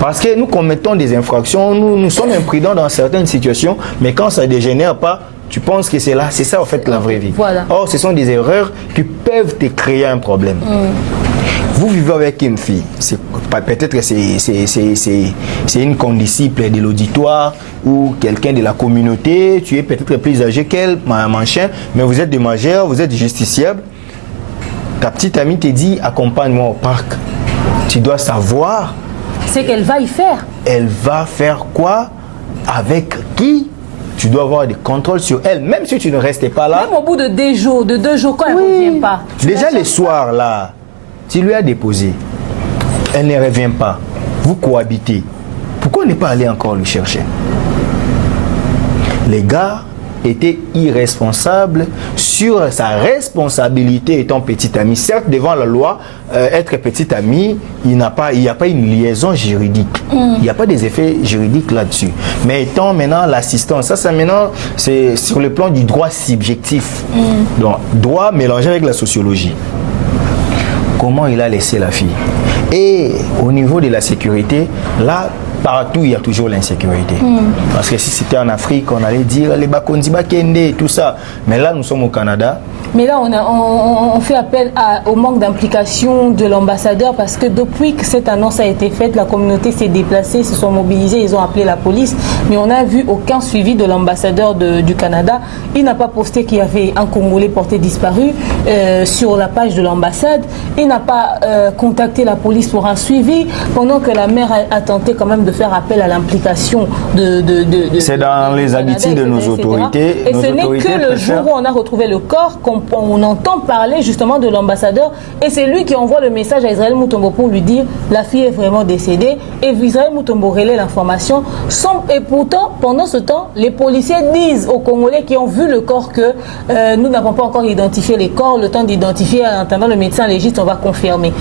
Parce que nous commettons des infractions, nous sommes imprudents dans certaines situations, mais quand ça ne dégénère pas, tu penses que c'est là, c'est ça en fait la vraie vie. Voilà. Or, ce sont des erreurs qui peuvent te créer un problème. Vous vivez avec une fille, peut-être que c'est une condisciple de l'auditoire ou quelqu'un de la communauté, tu es peut-être plus âgé qu'elle, machin, mais vous êtes des majeurs, vous êtes justiciable. Ta petite amie te dit accompagne-moi au parc. Tu dois savoir. C'est qu'elle va y faire. Elle va faire quoi? Avec qui? Tu dois avoir des contrôles sur elle, même si tu ne restais pas là. Même au bout de 2 jours, quand elle ne revient pas. Déjà les soirs là, tu lui as déposé. Elle ne revient pas. Vous cohabitez. Pourquoi ne pas aller encore le chercher? Les gars était irresponsable sur sa responsabilité étant petit ami. Certes, devant la loi, être petit ami, il n'y a pas une liaison juridique. Il n'y a pas des effets juridiques là-dessus. Mais étant maintenant l'assistance, ça maintenant, c'est sur le plan du droit subjectif. Donc, droit mélangé avec la sociologie. Comment il a laissé la fille? Et au niveau de la sécurité, là, partout, il y a toujours l'insécurité. Parce que si c'était en Afrique, on allait dire les Bakondi Bakende et tout ça. Mais là, nous sommes au Canada. Mais là, on fait appel au manque d'implication de l'ambassadeur parce que depuis que cette annonce a été faite, la communauté s'est déplacée, se sont mobilisés, ils ont appelé la police. Mais on n'a vu aucun suivi de l'ambassadeur du Canada. Il n'a pas posté qu'il y avait un Congolais porté disparu sur la page de l'ambassade. Il n'a pas contacté la police pour un suivi pendant que la mère a tenté quand même de faire appel à l'implication de c'est dans les habitudes de nos autorités. Et ce n'est que le jour où on a retrouvé le corps qu'on entend parler justement de l'ambassadeur et c'est lui qui envoie le message à Israël Mutombo pour lui dire la fille est vraiment décédée et Israël Mutombo relaie l'information. Et pourtant, pendant ce temps, les policiers disent aux Congolais qui ont vu le corps que nous n'avons pas encore identifié les corps, le temps d'identifier en attendant le médecin légiste, on va confirmer.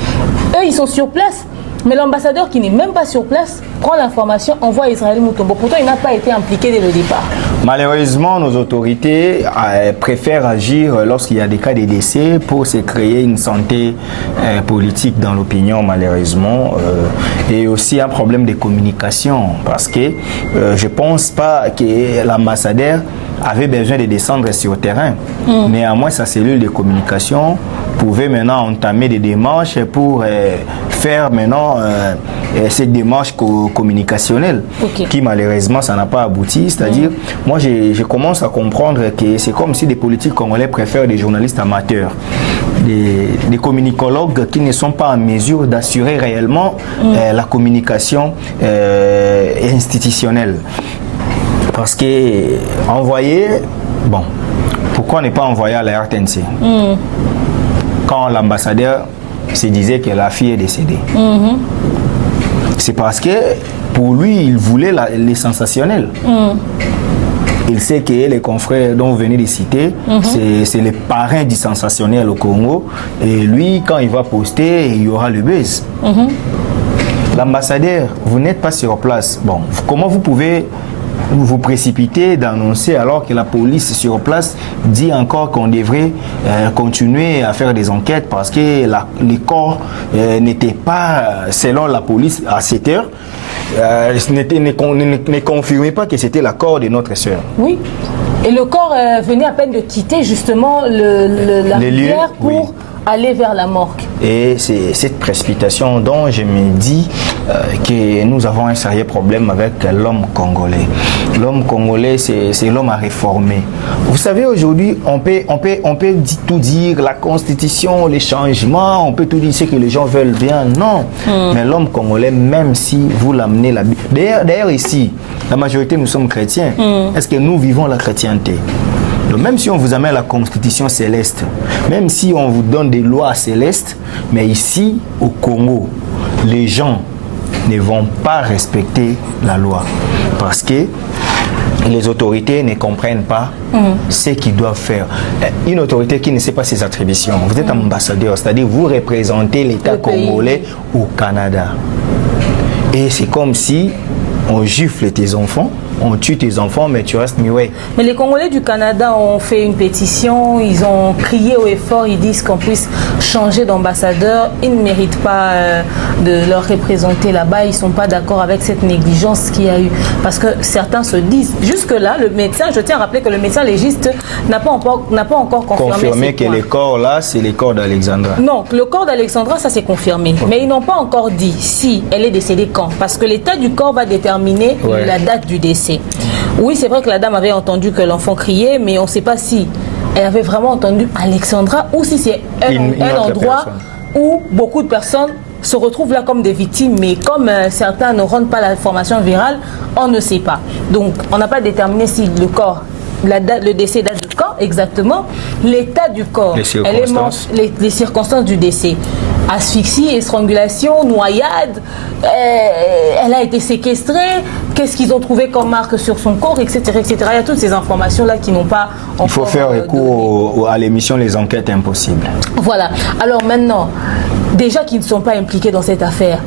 Eux, ils sont sur place. Mais l'ambassadeur qui n'est même pas sur place prend l'information, envoie Israël Mutombo. Pourtant, il n'a pas été impliqué dès le départ. Malheureusement, nos autorités préfèrent agir lorsqu'il y a des cas de décès pour se créer une santé politique dans l'opinion, malheureusement. Et aussi un problème de communication parce que je ne pense pas que l'ambassadeur avait besoin de descendre sur le terrain. Néanmoins, sa cellule de communication pouvait maintenant entamer des démarches pour faire maintenant cette démarche communicationnelle qui malheureusement ça n'a pas abouti. C'est-à-dire, moi je commence à comprendre que c'est comme si des politiques congolais préfèrent des journalistes amateurs, des communicologues qui ne sont pas en mesure d'assurer réellement la communication institutionnelle. Parce que envoyer, bon, pourquoi ne pas envoyer à la RTNC quand l'ambassadeur se disait que la fille est décédée? C'est parce que pour lui, il voulait les sensationnels. Il sait que les confrères dont vous venez de citer, c'est les parrains du sensationnel au Congo. Et lui, quand il va poster, il y aura le buzz. L'ambassadeur, vous n'êtes pas sur place. Bon, comment vous pouvez vous précipiter d'annoncer alors que la police sur place dit encore qu'on devrait continuer à faire des enquêtes parce que les corps n'étaient pas, selon la police, à 7 heures, ne confirmait pas que c'était l'accord de notre sœur. Oui. Et le corps venait à peine de quitter justement la rivière pour aller vers la morgue. Et c'est cette précipitation dont je me dis que nous avons un sérieux problème avec l'homme congolais. L'homme congolais, c'est l'homme à réformer. Vous savez, aujourd'hui, on peut tout dire, la constitution, les changements, on peut tout dire ce que les gens veulent bien. Non. Mais l'homme congolais, même si vous l'amenez là. D'ailleurs, ici, la majorité, nous sommes chrétiens. Est-ce que nous vivons la chrétienté? Donc même si on vous amène la constitution céleste, même si on vous donne des lois célestes, mais ici, au Congo, les gens ne vont pas respecter la loi. Parce que les autorités ne comprennent pas ce qu'ils doivent faire. Une autorité qui ne sait pas ses attributions. Vous êtes ambassadeur, c'est-à-dire vous représentez l'État congolais au Canada. Et c'est comme si on gifle tes enfants, on tue tes enfants, mais tu restes muet. Mais les Congolais du Canada ont fait une pétition, ils ont crié au effort, ils disent qu'on puisse changer d'ambassadeur. Ils ne méritent pas de leur représenter là-bas, ils ne sont pas d'accord avec cette négligence qu'il y a eu. Parce que certains se disent, jusque-là, le médecin, je tiens à rappeler que le médecin légiste n'a pas encore confirmé que les corps là, c'est les corps d'Alexandra. Non, le corps d'Alexandra, ça c'est confirmé. Okay. Mais ils n'ont pas encore dit si elle est décédée quand. Parce que l'état du corps va déterminer la date du décès. Oui, c'est vrai que la dame avait entendu que l'enfant criait, mais on ne sait pas si elle avait vraiment entendu Alexandra ou si c'est un endroit où beaucoup de personnes se retrouvent là comme des victimes, mais comme certains ne rendent pas l'information virale, on ne sait pas. Donc, on n'a pas déterminé si le corps, le décès date de quand exactement, l'état du corps, les circonstances du décès. Asphyxie, estrangulation, noyade, elle a été séquestrée, qu'est-ce qu'ils ont trouvé comme marque sur son corps, etc., etc. Il y a toutes ces informations-là qui n'ont pas encore... Il faut faire recours à l'émission Les Enquêtes Impossibles. Voilà. Alors maintenant, déjà qu'ils ne sont pas impliqués dans cette affaire,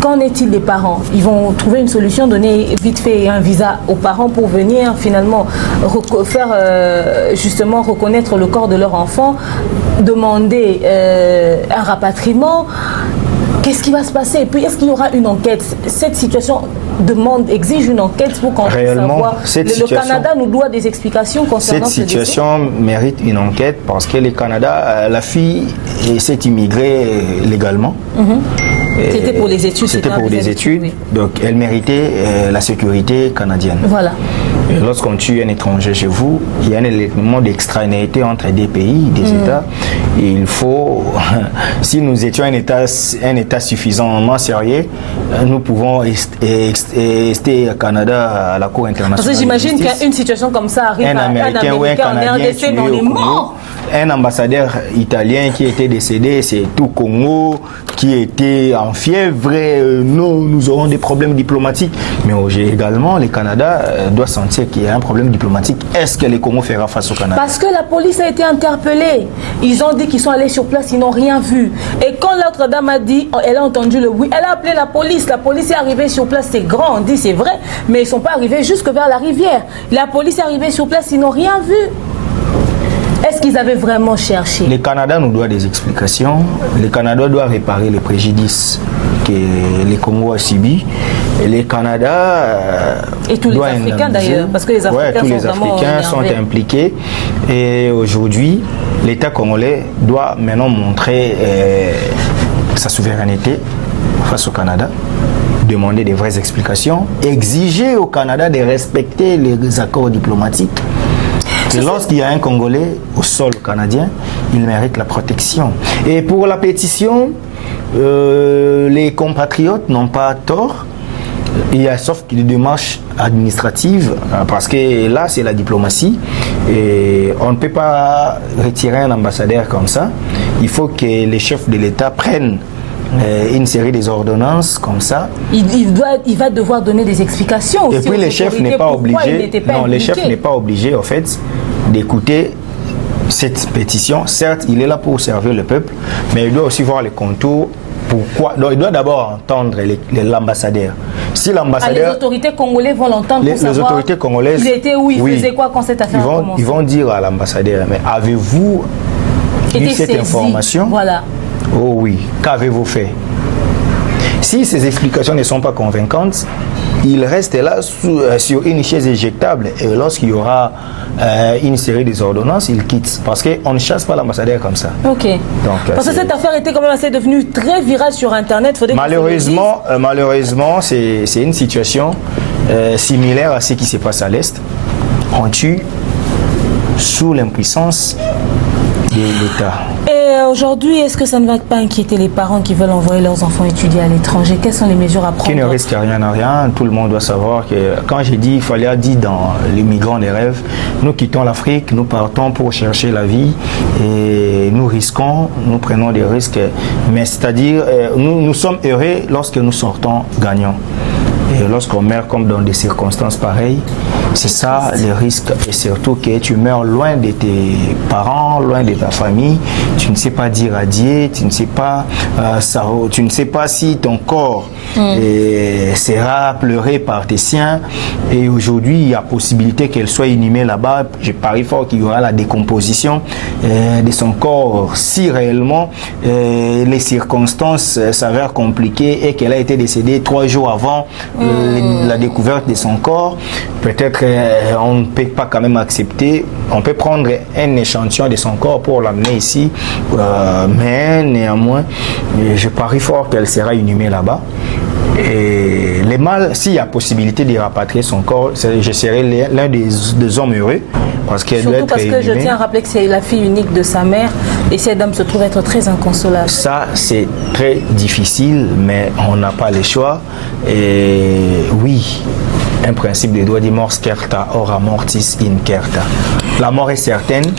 qu'en est-il des parents? Ils vont trouver une solution, donner vite fait un visa aux parents pour venir finalement faire justement reconnaître le corps de leur enfant, demander un rapatriement. Qu'est-ce qui va se passer? Et puis est-ce qu'il y aura une enquête? Cette situation exige une enquête pour qu'on puisse savoir. Le Canada nous doit des explications concernant cette situation mérite une enquête parce que le Canada, la fille s'est immigrée légalement. C'était pour les études. C'était pour les études. Oui. Donc, elle méritait la sécurité canadienne. Voilà. Lorsqu'on tue un étranger chez vous, il y a un élément d'extranéité entre des pays, des États. Et il faut, si nous étions un État suffisamment sérieux, nous pouvons rester au Canada à la Cour internationale. Parce que j'imagine qu'une situation comme ça arrive à un Américain ou un Canadien en RDC, dans les morts. Un ambassadeur italien qui était décédé, c'est tout Congo, qui était en fièvre. Non, nous aurons des problèmes diplomatiques. Mais également, le Canada doit sentir qu'il y a un problème diplomatique. Est-ce que le Congo fera face au Canada? Parce que la police a été interpellée. Ils ont dit qu'ils sont allés sur place, ils n'ont rien vu. Et quand l'autre dame a dit, elle a entendu le oui, elle a appelé la police. La police est arrivée sur place, c'est grand, on dit c'est vrai, mais ils ne sont pas arrivés jusque vers la rivière. La police est arrivée sur place, ils n'ont rien vu. Est-ce qu'ils avaient vraiment cherché? Le Canada nous doit des explications. Le Canada doit réparer les préjudices que le Congo a subis. Et le Canada et tous les Africains d'ailleurs, parce que les Africains, tous les Africains sont impliqués. Et aujourd'hui, l'État congolais doit maintenant montrer sa souveraineté face au Canada, demander des vraies explications, exiger au Canada de respecter les accords diplomatiques. Lorsqu'il y a un Congolais au sol canadien, il mérite la protection. Et pour la pétition, les compatriotes n'ont pas tort. Il y a sauf des démarches administratives, parce que là, c'est la diplomatie. Et on ne peut pas retirer un ambassadeur comme ça. Il faut que les chefs de l'État prennent une série des ordonnances comme ça. Il va devoir donner des explications aussi. Et puis le chef n'est pas obligé. Non, le chef n'est pas obligé en fait d'écouter cette pétition. Certes, il est là pour servir le peuple, mais il doit aussi voir les contours. Pourquoi? Donc, il doit d'abord entendre l'ambassadeur. Si l'ambassadeur, les autorités congolaises vont l'entendre pour savoir. Les autorités congolaises. Il était où, il faisait quoi quand cette affaire a commencé. Ils vont dire à l'ambassadeur, mais avez-vous eu cette information? Voilà. Oh oui, qu'avez-vous fait? Si ces explications ne sont pas convaincantes, il reste là sur une chaise éjectable. Et lorsqu'il y aura une série des ordonnances, il quitte. Parce qu'on ne chasse pas l'ambassadeur comme ça. Ok. Donc, parce que cette affaire était quand même assez devenue très virale sur Internet. Malheureusement, c'est une situation similaire à ce qui se passe à l'Est. On tue sous l'impuissance de l'État. Et aujourd'hui, est-ce que ça ne va pas inquiéter les parents qui veulent envoyer leurs enfants étudier à l'étranger? Quelles sont les mesures à prendre? Qui ne risque rien à rien. Tout le monde doit savoir que quand j'ai dit, il fallait dire dans Les Migrants des rêves, nous quittons l'Afrique, nous partons pour chercher la vie et nous risquons, nous prenons des risques. Mais c'est-à-dire, nous sommes heureux lorsque nous sortons gagnants. lorsqu'on meurt comme dans des circonstances pareilles, c'est ça le risque. Et surtout que tu meurs loin de tes parents, loin de ta famille, tu ne sais pas dire adieu, tu ne sais pas, tu ne sais pas si ton corps sera pleuré par tes siens. Et aujourd'hui, il y a possibilité qu'elle soit inhumée là-bas. Je parie fort qu'il y aura la décomposition de son corps si réellement les circonstances s'avèrent compliquées et qu'elle a été décédée 3 jours avant la découverte de son corps. Peut-être on ne peut pas quand même accepter. On peut prendre un échantillon de son corps pour l'amener ici, mais néanmoins, je parie fort qu'elle sera inhumée là-bas. Et les mâles, s'il y a possibilité de rapatrier son corps, je serai l'un des hommes heureux. Parce qu'elle doit être parce que inhumée. je tiens à rappeler que c'est la fille unique de sa mère et cette dame se trouve être très inconsolable. Ça, c'est très difficile, mais on n'a pas le choix. Et oui, un principe de droit dit mors certa, ora mortis incerta. La mort est certaine,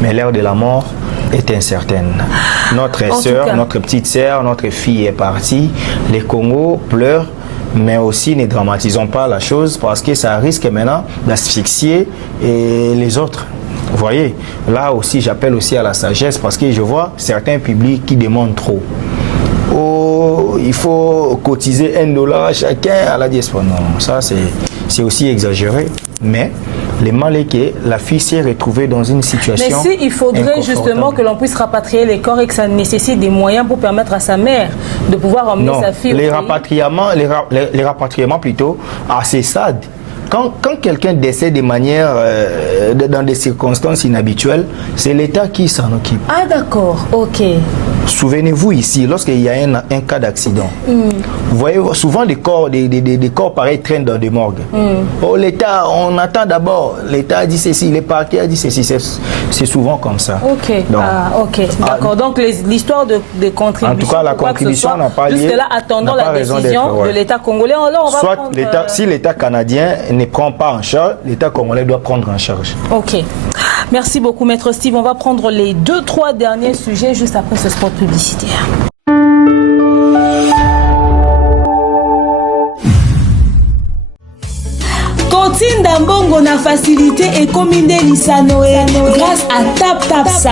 mais l'heure de la mort est incertaine. Notre sœur, notre petite sœur, notre fille est partie. Les Congos pleurent, mais aussi ne dramatisons pas la chose parce que ça risque maintenant d'asphyxier les autres. Vous voyez, là aussi j'appelle aussi à la sagesse parce que je vois certains publics qui demandent trop. Oh, il faut cotiser $1 chacun à la diaspora. Non, ça c'est aussi exagéré. Mais le mal est que la fille s'est retrouvée dans une situation. Mais si il faudrait justement que l'on puisse rapatrier les corps et que ça nécessite des moyens pour permettre à sa mère de pouvoir emmener sa fille. Les rapatriements plutôt à ces stades. Quand quelqu'un décède de manière, dans des circonstances inhabituelles, c'est l'État qui s'en occupe. Ah d'accord, ok. Souvenez-vous ici, lorsqu'il y a un cas d'accident, vous voyez souvent des corps pareils traînent dans des morgues. Oh l'État, on attend d'abord, l'État a dit ceci, les parquets a dit ceci, c'est souvent comme ça. Ok, ok, d'accord. Donc l'histoire de contribution, en tout cas la contribution n'a pas lieu. Jusque-là, attendons la décision de l'État congolais. Là, on va soit prendre, si l'État canadien ne prend pas en charge, l'État congolais doit prendre en charge. Ok. Merci beaucoup, Maître Steve. On va prendre les 2-3 derniers sujets juste après ce spot publicitaire. Kotinda mbongo na facilité et commune Lisanoé grâce à TapTapSend.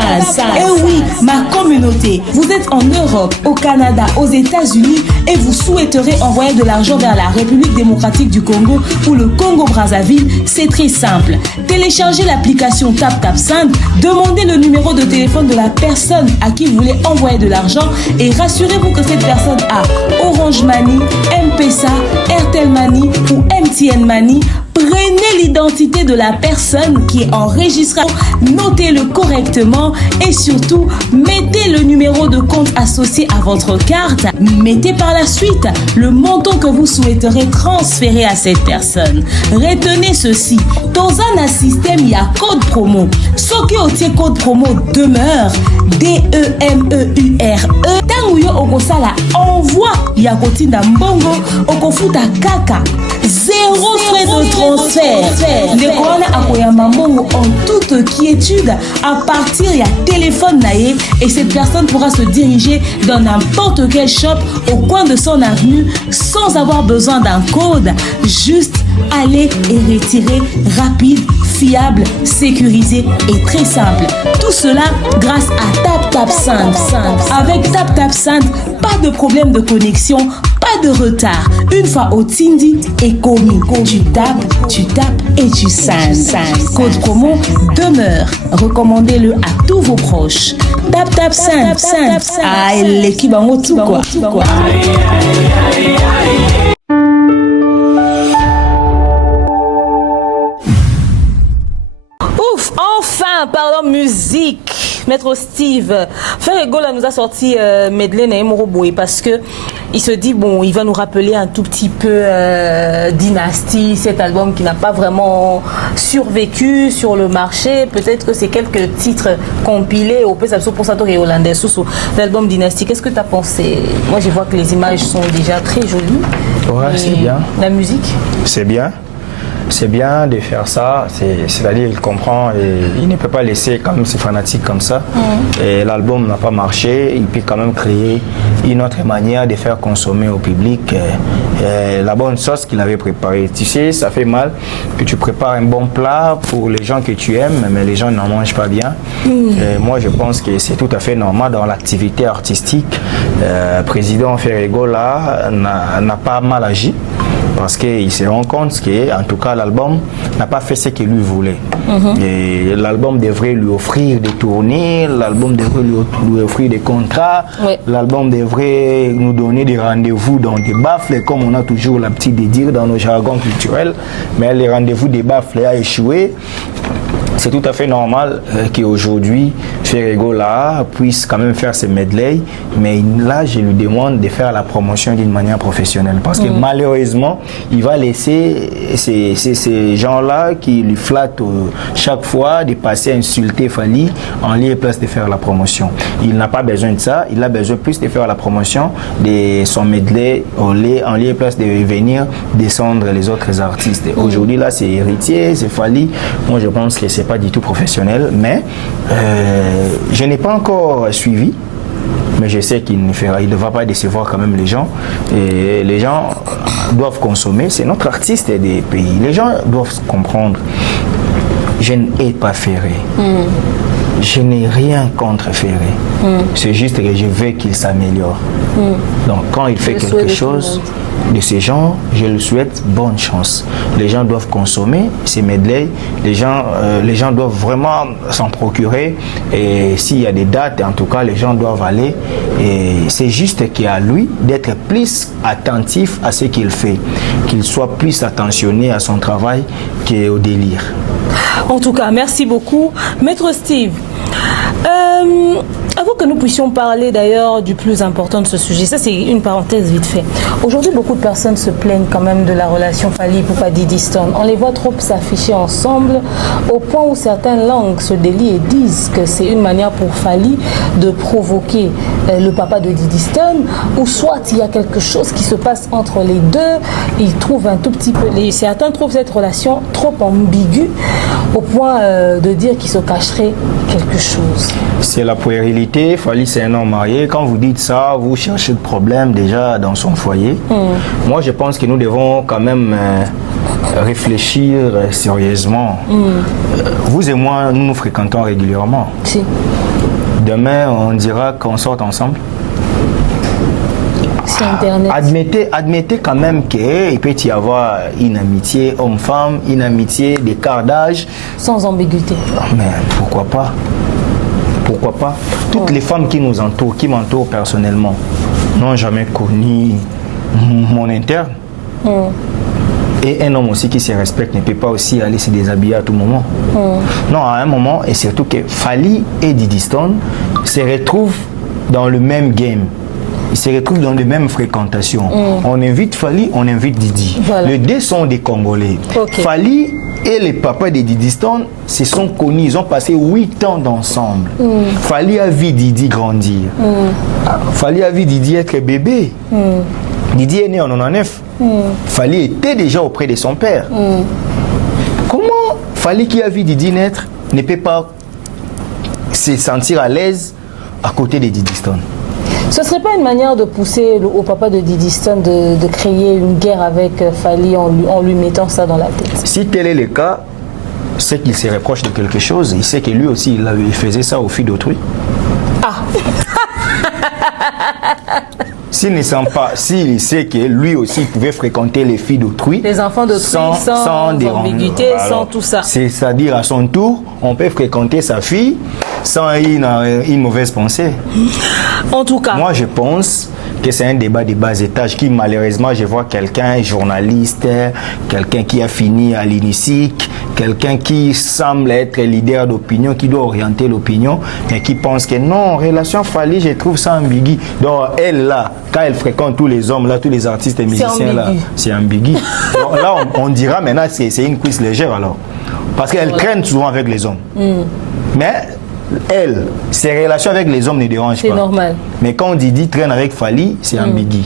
Et oui, ma communauté, vous êtes en Europe, au Canada, aux États-Unis et vous souhaiterez envoyer de l'argent vers la République démocratique du Congo ou le Congo-Brazzaville, c'est très simple. Téléchargez l'application TapTapSend, demandez le numéro de téléphone de la personne à qui vous voulez envoyer de l'argent et rassurez-vous que cette personne a Orange Money, M-Pesa, Airtel Money ou MTN Money. Prenez l'identité de la personne qui est enregistrée, notez-le correctement et surtout, mettez le numéro de compte associé à votre carte. Mettez par la suite le montant que vous souhaiterez transférer à cette personne. Retenez ceci, dans un système, il y a code promo. Ce qui est code promo demeure, DEMEURE. Tanguyo okosala envoi ya kotinda mbongo okofuta kaka. 0 frais de transfert. Le corona akoyama mbongo en toute quiétude à partir ya téléphone naïe et cette personne pourra se diriger dans n'importe quel shop au coin de son avenue sans avoir besoin d'un code. Juste aller et retirer rapide, fiable, sécurisé et très simple. Tout cela grâce à TapTapSend. Avec TapTapSend, pas de problème de connexion, pas de retard. Une fois au Tindi et commis, tu tapes et tu sends. Code promo demeure. Recommandez-le à tous vos proches. TapTapSend. Ah, l'équipe en tout quoi. Enfin, parlons musique. Maître Steve, Ferregola nous a sorti Medley Naemoroboy parce que il se dit, bon, il va nous rappeler un tout petit peu Dynasty, cet album qui n'a pas vraiment survécu sur le marché. Peut-être que c'est quelques titres compilés au Pesasso pour Satori hollandais sous l'album Dynasty. Qu'est-ce que tu as pensé? Moi, je vois que les images sont déjà très jolies. Ouais, c'est bien. La musique? C'est bien. c'est bien de faire ça, c'est-à-dire il comprend et il ne peut pas laisser quand même ses fanatiques comme ça. Et l'album n'a pas marché, il peut quand même créer une autre manière de faire consommer au public la bonne sauce qu'il avait préparée. Tu sais, ça fait mal que tu prépares un bon plat pour les gens que tu aimes, mais les gens n'en mangent pas bien. Et moi, je pense que c'est tout à fait normal dans l'activité artistique. Président Ferrego là n'a pas mal agi parce qu'il se rend compte que, en tout cas, l'album n'a pas fait ce qu'il lui voulait. Et l'album devrait lui offrir des tournées, l'album devrait lui offrir des contrats, l'album devrait nous donner des rendez-vous dans des baffles, comme on a toujours l'habitude de dire dans nos jargons culturels, mais les rendez-vous des baffles a échoué. C'est tout à fait normal qu'aujourd'hui, Ferrego là puisse quand même faire ses medley, mais là, je lui demande de faire la promotion d'une manière professionnelle. Parce que malheureusement, il va laisser ces gens-là qui lui flattent chaque fois de passer à insulter Fally en lieu et place de faire la promotion. Il n'a pas besoin de ça, il a besoin plus de faire la promotion de son medley en lieu et place de venir descendre les autres artistes. Aujourd'hui, là, c'est Héritier, c'est Fally. Moi, je pense que c'est pas du tout professionnel, mais je n'ai pas encore suivi, mais je sais qu'il ne va pas décevoir quand même les gens, et les gens doivent consommer, c'est notre artiste des pays, les gens doivent comprendre. Je n'ai pas Ferré, je n'ai rien contre Ferré, c'est juste que je veux qu'il s'améliore. Donc quand il fait quelque chose de ce genre, je lui souhaite bonne chance. Les gens doivent consommer ces medley, les gens doivent vraiment s'en procurer, et s'il y a des dates, en tout cas, les gens doivent aller, et c'est juste qu'il y a à lui d'être plus attentif à ce qu'il fait, qu'il soit plus attentionné à son travail qu'au délire. En tout cas, merci beaucoup. Maître Steve, avant que nous puissions parler d'ailleurs du plus important de ce sujet, ça c'est une parenthèse vite fait. Aujourd'hui, beaucoup de personnes se plaignent quand même de la relation Fally Ipupa Diddy Stone. On les voit trop s'afficher ensemble au point où certaines langues se délient et disent que c'est une manière pour Fally de provoquer le papa de Diddy Stone, ou soit il y a quelque chose qui se passe entre les deux. Ils trouvent un tout petit peu, certains trouvent cette relation trop ambiguë au point de dire qu'il se cacherait quelque chose. C'est la puérilité. Fally, c'est un homme marié. Quand vous dites ça, vous cherchez le problème déjà dans son foyer. Moi, je pense que nous devons quand même réfléchir sérieusement. Vous et moi, nous nous fréquentons régulièrement. Si. Demain, on dira qu'on sort ensemble. C'est Internet. Admettez quand même qu'il peut y avoir une amitié homme-femme, une amitié d'écart d'âge. Sans ambiguïté. Mais pourquoi pas? Pourquoi pas? Toutes les femmes qui nous entourent, qui m'entourent personnellement, n'ont jamais connu mon interne. Et un homme aussi qui se respecte ne peut pas aussi aller se déshabiller à tout moment. Non, à un moment, et surtout que Fally et Diddy Stone se retrouvent dans le même game. Ils se retrouvent dans les mêmes fréquentations. On invite Fally, on invite Diddy. Voilà. Les deux sont des Congolais. Fally et les papas de Diddy Stone se sont connus. Ils ont passé 8 ans ensemble. Fally a vu Diddy grandir. Fally a vu Diddy être bébé. Diddy est né en 99. Fally était déjà auprès de son père. Comment Fally qui a vu Diddy naître ne peut pas se sentir à l'aise à côté de Diddy Stone? Ce ne serait pas une manière de pousser au papa de Diddy Stone de créer une guerre avec Fally en lui mettant ça dans la tête? Si tel est le cas, c'est qu'il se reproche de quelque chose. Il sait que lui aussi, il faisait ça aux filles d'autrui. Ah. S'il sait que lui aussi pouvait fréquenter les filles d'autrui, les enfants d'autrui sans ambiguïté, sans tout ça. C'est-à-dire à son tour, on peut fréquenter sa fille sans une mauvaise pensée. En tout cas, moi je pense que c'est un débat de bas étage qui malheureusement je vois quelqu'un, journaliste, quelqu'un qui a fini à l'UNICIC, quelqu'un qui semble être leader d'opinion, qui doit orienter l'opinion, mais qui pense que non, relation Fally, je trouve ça ambigu. Donc elle là, quand elle fréquente tous les hommes là, tous les artistes et musiciens là, c'est ambigu. Donc là on dira maintenant c'est une cuisse légère alors. Parce qu'elle traîne souvent avec les hommes. Mais elle, ses relations avec les hommes ne dérangent pas. C'est normal. Mais quand Diddy traîne avec Fally, c'est ambigu.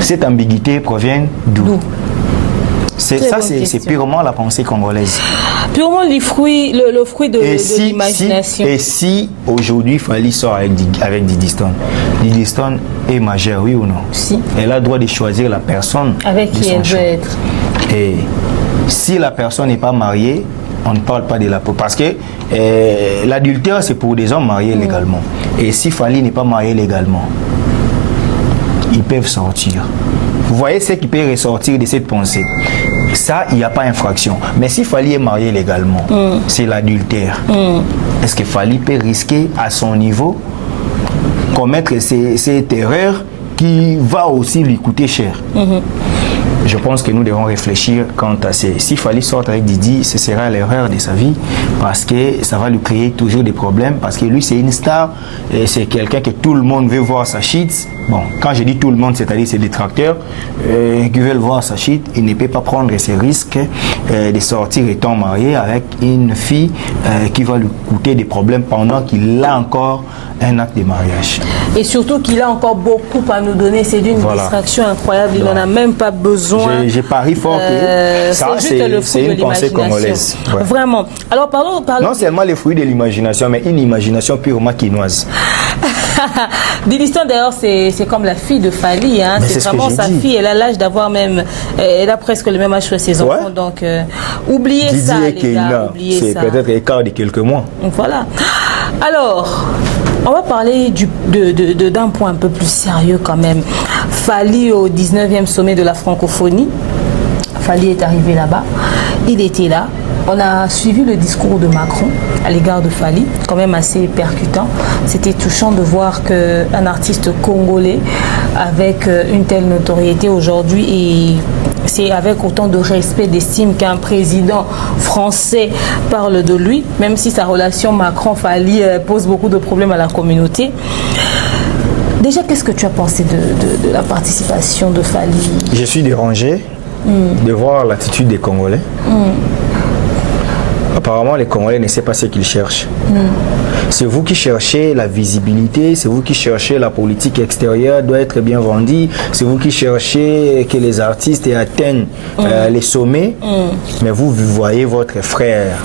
Cette ambiguïté provient d'où? C'est purement la pensée congolaise. Purement le fruit de l'imagination. Et si aujourd'hui Fally sort avec Didi Stone est majeure, oui ou non? Si. Elle a le droit de choisir la personne avec qui elle veut être. Et si la personne n'est pas mariée, on ne parle pas de la peau. Parce que l'adultère, c'est pour des hommes mariés légalement. Et si Fally n'est pas marié légalement, ils peuvent sortir. Vous voyez ce qui peut ressortir de cette pensée. Ça, il n'y a pas infraction. Mais si Fally est marié légalement, c'est l'adultère. Est-ce que Fally peut risquer à son niveau commettre cette erreur qui va aussi lui coûter cher? Je pense que nous devons réfléchir quant à ça. Si Fally sort avec Didi, ce sera l'erreur de sa vie parce que ça va lui créer toujours des problèmes parce que lui c'est une star et c'est quelqu'un que tout le monde veut voir sa shit. Bon, quand je dis tout le monde, c'est-à-dire c'est des tracteurs qui veulent voir sa shit, il ne peut pas prendre ces risques de sortir étant marié avec une fille qui va lui coûter des problèmes pendant qu'il a encore un acte de mariage. Et surtout qu'il a encore beaucoup à nous donner. C'est d'une distraction incroyable. Il n'en a même pas besoin. J'ai pari fort que ça, c'est une pensée congolaise. Ouais. Vraiment. Alors, parlons... Non seulement les fruits de l'imagination, mais une imagination purement quinoise. Didi Stone, d'ailleurs, c'est comme la fille de Fally. Hein. C'est vraiment sa fille. Elle a l'âge d'avoir même... Elle a presque le même âge que ses enfants. Donc, oubliez Didi ça, et les gars. C'est peut-être écart de quelques mois. Voilà. Alors... On va parler d'un point un peu plus sérieux quand même. Fally au 19e sommet de la francophonie. Fally est arrivé là-bas. Il était là. On a suivi le discours de Macron à l'égard de Fally, quand même assez percutant. C'était touchant de voir qu'un artiste congolais avec une telle notoriété aujourd'hui et c'est avec autant de respect, d'estime qu'un président français parle de lui, même si sa relation Macron-Fally pose beaucoup de problèmes à la communauté. Déjà, qu'est-ce que tu as pensé de la participation de Fally? Je suis dérangé de voir l'attitude des Congolais. Apparemment, les Congolais ne savent pas ce qu'ils cherchent. C'est vous qui cherchez la visibilité, c'est vous qui cherchez la politique extérieure doit être bien vendue, c'est vous qui cherchez que les artistes atteignent les sommets, mais vous voyez votre frère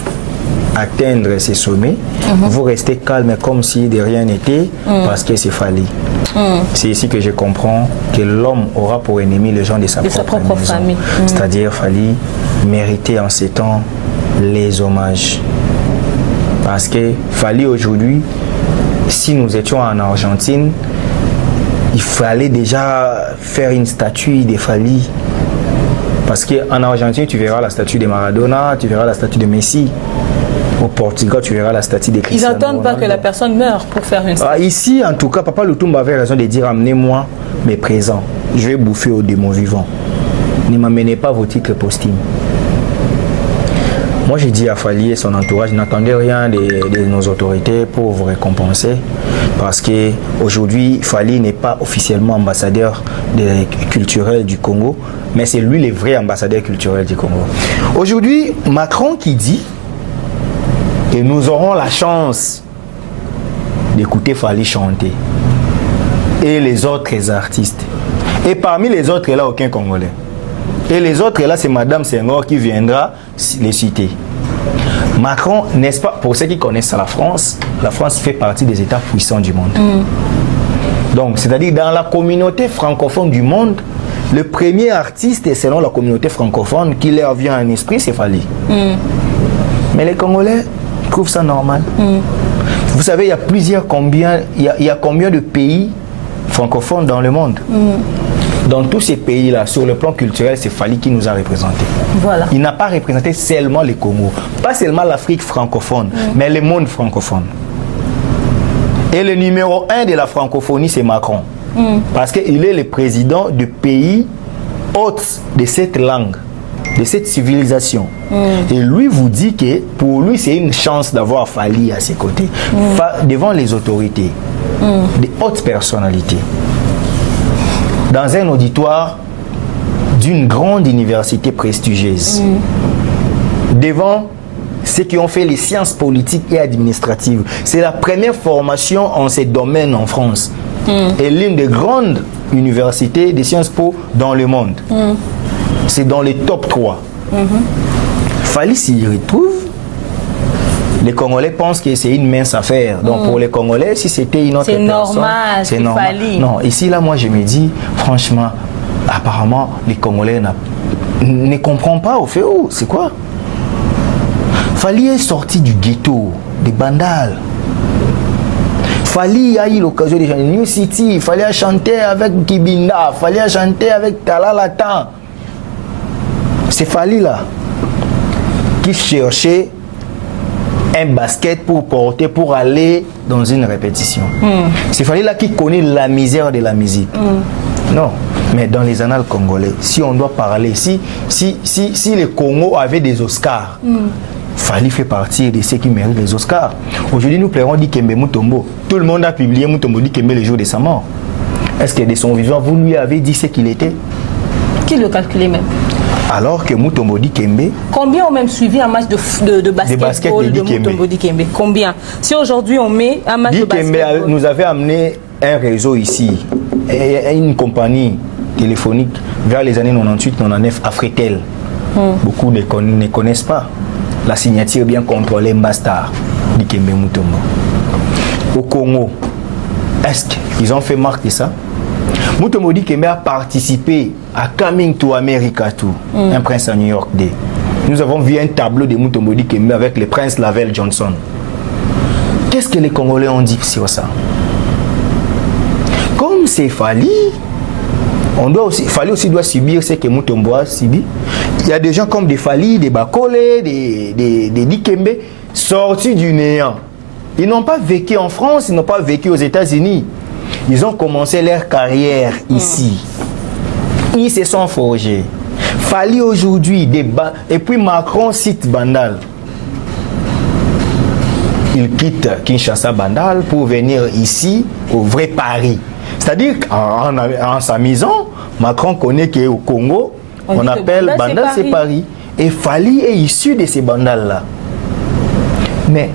atteindre ces sommets, vous restez calme comme si de rien n'était parce que c'est Fally. C'est ici que je comprends que l'homme aura pour ennemi les gens de sa propre famille. C'est-à-dire Fally méritait en ces temps les hommages. Parce que Fally aujourd'hui, si nous étions en Argentine, il fallait déjà faire une statue de Fally. Parce qu'en Argentine, tu verras la statue de Maradona, tu verras la statue de Messi. Au Portugal, tu verras la statue de Cristiano Ils n'attendent pas que la personne meure pour faire une statue. Ici, en tout cas, Papa Lutumba avait raison de dire amenez-moi mes présents. Je vais bouffer au démon vivant. Ne m'amenez pas vos titres posthumes. Moi, j'ai dit à Fally et son entourage, n'attendez rien de nos autorités pour vous récompenser. Parce qu'aujourd'hui, Fally n'est pas officiellement ambassadeur culturel du Congo, mais c'est lui le vrai ambassadeur culturel du Congo. Aujourd'hui, Macron qui dit que nous aurons la chance d'écouter Fally chanter et les autres artistes. Et parmi les autres, là, aucun Congolais. Et les autres, là, c'est Madame Senghor qui viendra les citer. Macron, n'est-ce pas, pour ceux qui connaissent la France fait partie des États puissants du monde. Donc, c'est-à-dire dans la communauté francophone du monde, le premier artiste, selon la communauté francophone, qui leur vient à l'esprit, c'est Fally. Mais les Congolais trouvent ça normal. Vous savez, il y a combien de pays francophones dans le monde? Dans tous ces pays-là, sur le plan culturel, c'est Fally qui nous a représentés. Voilà. Il n'a pas représenté seulement les Congo, pas seulement l'Afrique francophone, mais le monde francophone. Et le numéro 1 de la francophonie, c'est Macron. Parce qu'il est le président du pays hôte de cette langue, de cette civilisation. Et lui vous dit que pour lui, c'est une chance d'avoir Fally à ses côtés, devant les autorités, des hautes personnalités. Dans un auditoire d'une grande université prestigieuse, devant ceux qui ont fait les sciences politiques et administratives. C'est la première formation en ces domaines en France. Et l'une des grandes universités de Sciences Po dans le monde. c'est dans les top 3. Fally s'y retrouve. Les Congolais pensent que c'est une mince affaire. Donc pour les Congolais, si c'était une autre personne, c'est normal. Non, ici là, moi je me dis, franchement, apparemment les Congolais ne comprennent pas au fait. Oh, c'est quoi? Fally est sorti du ghetto, des Bandal. Fally a eu l'occasion de chanter New City, Fally chanter avec Kibinda, Fally chanter avec Talalatan. C'est Fally là qui cherchait un basket pour porter, pour aller dans une répétition. C'est Fally là qui connaît la misère de la musique. Non, mais dans les annales congolais, si on doit parler, si le Congo avait des Oscars, Fally fait partie de ceux qui méritent les Oscars. Aujourd'hui, nous plairons Dikembe Mutombo. Tout le monde a publié Mutombo Dikembe le jour de sa mort. Est-ce que de son vivant, vous lui avez dit ce qu'il était? Qui le calculait même? Alors que Mutombo Dikembe... Combien ont même suivi un match de basketball de Mutombo Dikembe? Combien? Si aujourd'hui on met un match de basketball... nous avait amené un réseau ici, une compagnie téléphonique vers les années 98-99, Afritel. Beaucoup ne connaissent pas la signature bien contrôlée Mbastar Dikembe Mutombo. Au Congo, est-ce qu'ils ont fait marque de ça? Mutombo Dikembe a participé à Coming to America Too, un prince à New York Day. Nous avons vu un tableau de Mutombo Dikembe avec le prince Lavelle Johnson. Qu'est-ce que les Congolais ont dit sur ça? Comme c'est Fally, Fally aussi doit subir ce que Mutombo a subi. Il y a des gens comme des Fally, des Bakole, des Dikembe sortis du néant. Ils n'ont pas vécu en France, ils n'ont pas vécu aux États-Unis. Ils ont commencé leur carrière ici. Ils se sont forgés. Fally aujourd'hui, et puis Macron cite Bandal. Il quitte Kinshasa Bandal pour venir ici au vrai Paris. C'est-à-dire qu'en s'amusant, Macron connaît qu'au Congo, on appelle Bandal, c'est Paris. Et Fally est issu de ces Bandal-là. Mais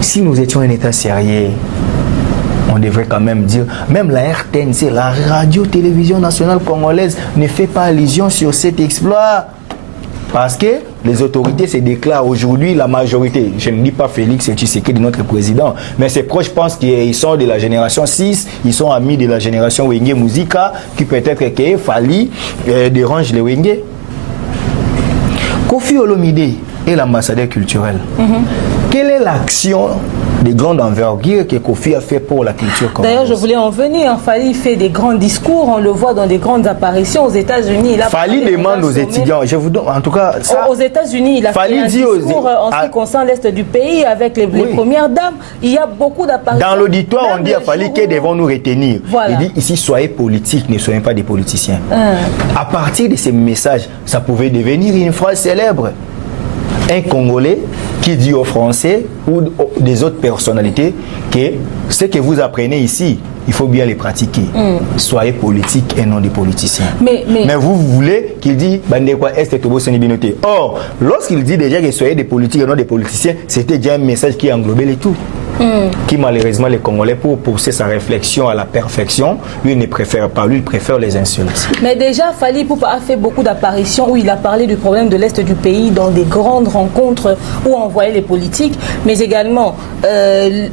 si nous étions un État sérieux, on devrait quand même dire, même la RTNC, la radio-télévision nationale congolaise, ne fait pas allusion sur cet exploit. Parce que les autorités se déclarent aujourd'hui la majorité. Je ne dis pas Félix Tshisekedi, notre président, mais ses proches pensent qu'ils sont de la génération 6, ils sont amis de la génération Wenge Muzika, qui peut-être que Fally dérange les Wenge. Kofi Olomide est l'ambassadeur culturel. Quelle est l'action de grande envergure que Kofi a fait pour la culture congolaise? D'ailleurs, je voulais en venir. Fally fait des grands discours, on le voit dans des grandes apparitions aux États-Unis. Fally demande aux étudiants, je vous donne en tout cas ça. Aux États-Unis, il a fait un discours en ce qui concerne l'Est du pays avec les premières dames. Il y a beaucoup d'apparitions. Dans l'auditoire, on dit à Fally que devons-nous retenir. Voilà. Il dit ici, soyez politiques, ne soyez pas des politiciens. À partir de ces messages, ça pouvait devenir une phrase célèbre. Un Congolais qui dit aux Français ou des autres personnalités que ce que vous apprenez ici, il faut bien les pratiquer. Soyez politiques et non des politiciens. Mais vous voulez qu'il dit Or, lorsqu'il dit déjà que soyez des politiques et non des politiciens, c'était déjà un message qui englobait les tout. Qui malheureusement les Congolais, pour pousser sa réflexion à la perfection, lui ne préfère pas, lui il préfère les insultes. Mais déjà Fally Ipupa a fait beaucoup d'apparitions où il a parlé du problème de l'Est du pays dans des grandes rencontres où on voyait les politiques, mais également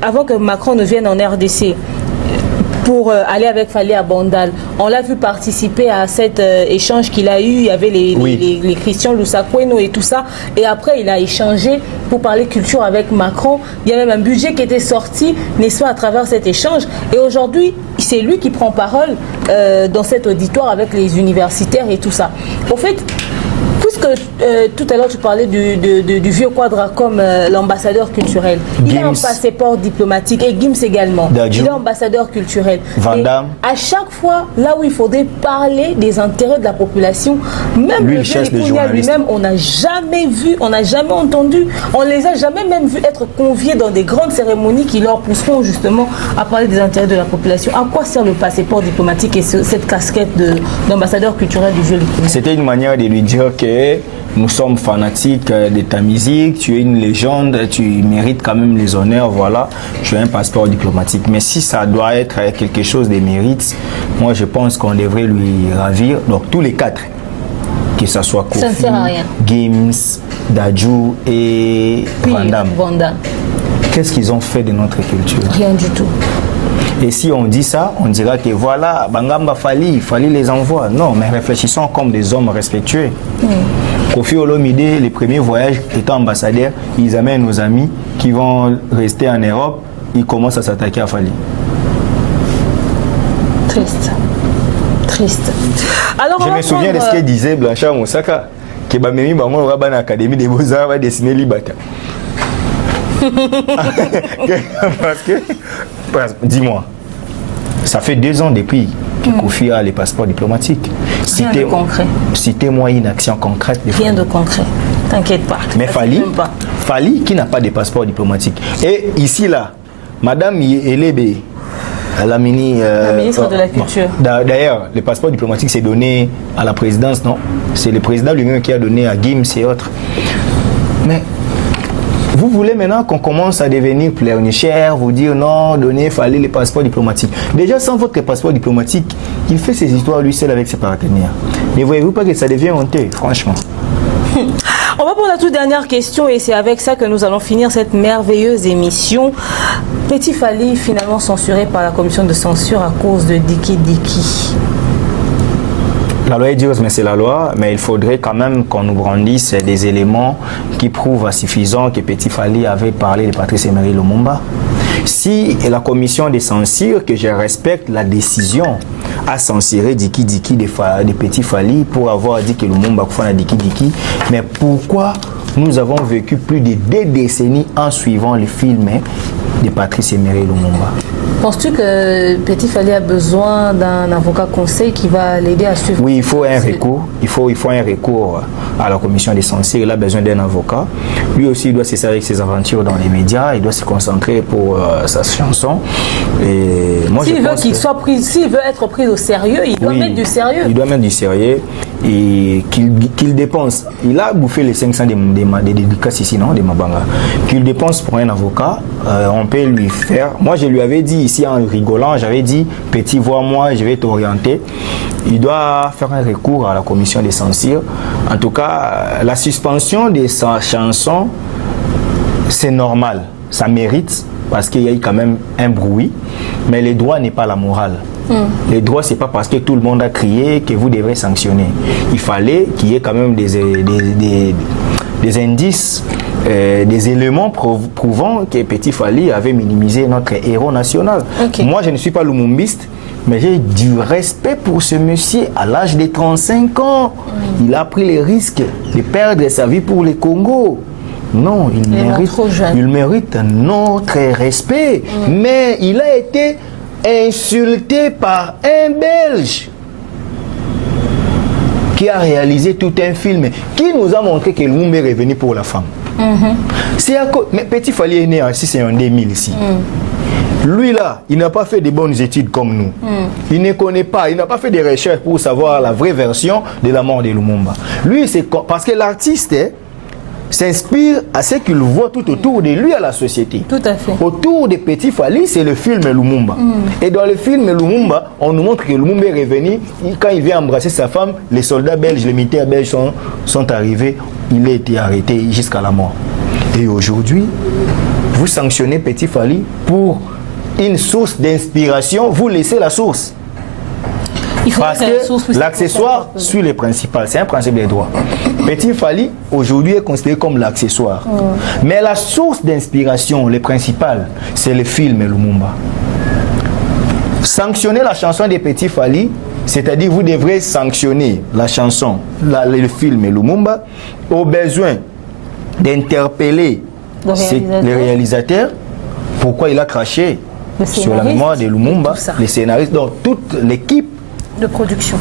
avant que Macron ne vienne en RDC pour aller avec Fally à Bandal. On l'a vu participer à cet échange qu'il a eu. Il y avait les Christian Lusakweno et tout ça. Et après, il a échangé pour parler culture avec Macron. Il y a même un budget qui était sorti, n'est-ce pas, à travers cet échange. Et aujourd'hui, c'est lui qui prend parole dans cet auditoire avec les universitaires et tout ça. Au fait, puisque tout à l'heure tu parlais du vieux quadra comme l'ambassadeur culturel, Gims. Il a un passeport diplomatique et Gims également. Il est ambassadeur culturel. À chaque fois, là où il faudrait parler des intérêts de la population, même lui, le vieux Kounia lui-même, on n'a jamais vu, on n'a jamais entendu, on les a jamais même vus être conviés dans des grandes cérémonies qui leur pousseront justement à parler des intérêts de la population. À quoi sert le passeport diplomatique et cette casquette d'ambassadeur culturel du vieux Kounia? C'était une manière de lui dire que nous sommes fanatiques de ta musique, tu es une légende, tu mérites quand même les honneurs, voilà, tu as un passeport diplomatique. Mais si ça doit être quelque chose de mérite, moi je pense qu'on devrait lui ravir, donc tous les quatre, que que ce soit Kofi, ça ne sert à rien. Gims, Dadju et Vandam. Qu'est-ce qu'ils ont fait de notre culture? Rien du tout. Et si on dit ça, on dira que voilà, Bangamba Fali les envoie. Non, mais réfléchissons comme des hommes respectueux. Kofi Olomide, les premiers voyages étant ambassadeurs, ils amènent nos amis qui vont rester en Europe, ils commencent à s'attaquer à Fali. Triste. Triste. Alors, je me souviens de ce que disait Blanchard Moussaka, que Bamemi Bango aura une académie des beaux-arts va dessiner Libata. Parce que, dis-moi, ça fait 2 ans depuis que Kofi a les passeports diplomatiques. Rien de concret. Citez-moi une action concrète. Rien de concret. T'inquiète pas. Mais Fali qui n'a pas de passeport diplomatique. Et ici, là, Madame Elebe, la ministre de la Culture. D'ailleurs, le passeport diplomatique c'est donné à la présidence, non? C'est le président lui-même qui a donné à Gims et autres. Mais vous voulez maintenant qu'on commence à devenir pleurnichère, vous dire non, donnez, fallait les passeports diplomatiques. Déjà, sans votre passeport diplomatique, il fait ses histoires lui seul avec ses partenaires. Mais voyez-vous pas que ça devient honteux, franchement? On va pour la toute dernière question et c'est avec ça que nous allons finir cette merveilleuse émission. Petit Fally finalement censuré par la commission de censure à cause de Diki Diki. La loi est dure, mais c'est la loi. Mais il faudrait quand même qu'on nous brandisse des éléments qui prouvent à suffisant que Petit Fally avait parlé de Patrice Emery Lumumba. Si la commission de censure, que je respecte la décision, a censuré Diki Diki de Petit Fally pour avoir dit que Lumumba a Diki Diki, mais pourquoi nous avons vécu plus de 2 décennies en suivant le film de Patrice Emery Lumumba? Penses-tu que Petit Fally a besoin d'un avocat conseil qui va l'aider à suivre? Oui, il faut un recours. Il faut un recours à la commission des censures. Il a besoin d'un avocat. Lui aussi, il doit cesser avec ses aventures dans les médias. Il doit se concentrer pour sa chanson. Et moi, s'il veut qu'il soit pris, s'il veut être pris au sérieux, il doit mettre du sérieux. Il doit mettre du sérieux et qu'il dépense. Il a bouffé les 500 des dédicaces ici, non, des Mabanga. Qu'il dépense pour un avocat, on peut lui faire. Moi, je lui avais dit ici en rigolant, j'avais dit, Petit, vois-moi, je vais t'orienter. Il doit faire un recours à la commission des censures. En tout cas, la suspension de sa chanson, c'est normal. Ça mérite parce qu'il y a eu quand même un bruit. Mais le droit n'est pas la morale. Les droits, c'est pas parce que tout le monde a crié que vous devrez sanctionner. Il fallait qu'il y ait quand même des indices, des éléments prouvant que Petit Fally avait minimisé notre héros national. Okay. Moi, je ne suis pas lumumbiste, mais j'ai du respect pour ce monsieur à l'âge de 35 ans. Il a pris le risque de perdre sa vie pour le Congo. Non, il mérite notre respect. Mais il a été insulté par un Belge qui a réalisé tout un film, qui nous a montré que Lumumba est revenu pour la femme. C'est mais Petit Fally est né en 2000 ici. Lui là, il n'a pas fait de bonnes études comme nous. Il ne connaît pas, il n'a pas fait des recherches pour savoir la vraie version de la mort de Lumumba. Lui, c'est parce que l'artiste s'inspire à ce qu'il voit tout autour de lui à la société. Tout à fait. Autour de Petit Fally, c'est le film Lumumba. Et dans le film Lumumba, on nous montre que Lumumba est revenu. Quand il vient embrasser sa femme, les soldats belges, les militaires belges sont arrivés. Il a été arrêté jusqu'à la mort. Et aujourd'hui, vous sanctionnez Petit Fally pour une source d'inspiration. Vous laissez la source. Parce que l'accessoire suit les principales. C'est un principe des droits. Petit Fally, aujourd'hui, est considéré comme l'accessoire. Mais la source d'inspiration, les principales, c'est le film Lumumba. Sanctionner la chanson de Petit Fally, c'est-à-dire vous devrez sanctionner la chanson, le film Lumumba, au besoin d'interpeller le réalisateur. Pourquoi il a craché sur la mémoire de Lumumba, les scénaristes, donc toute l'équipe de production.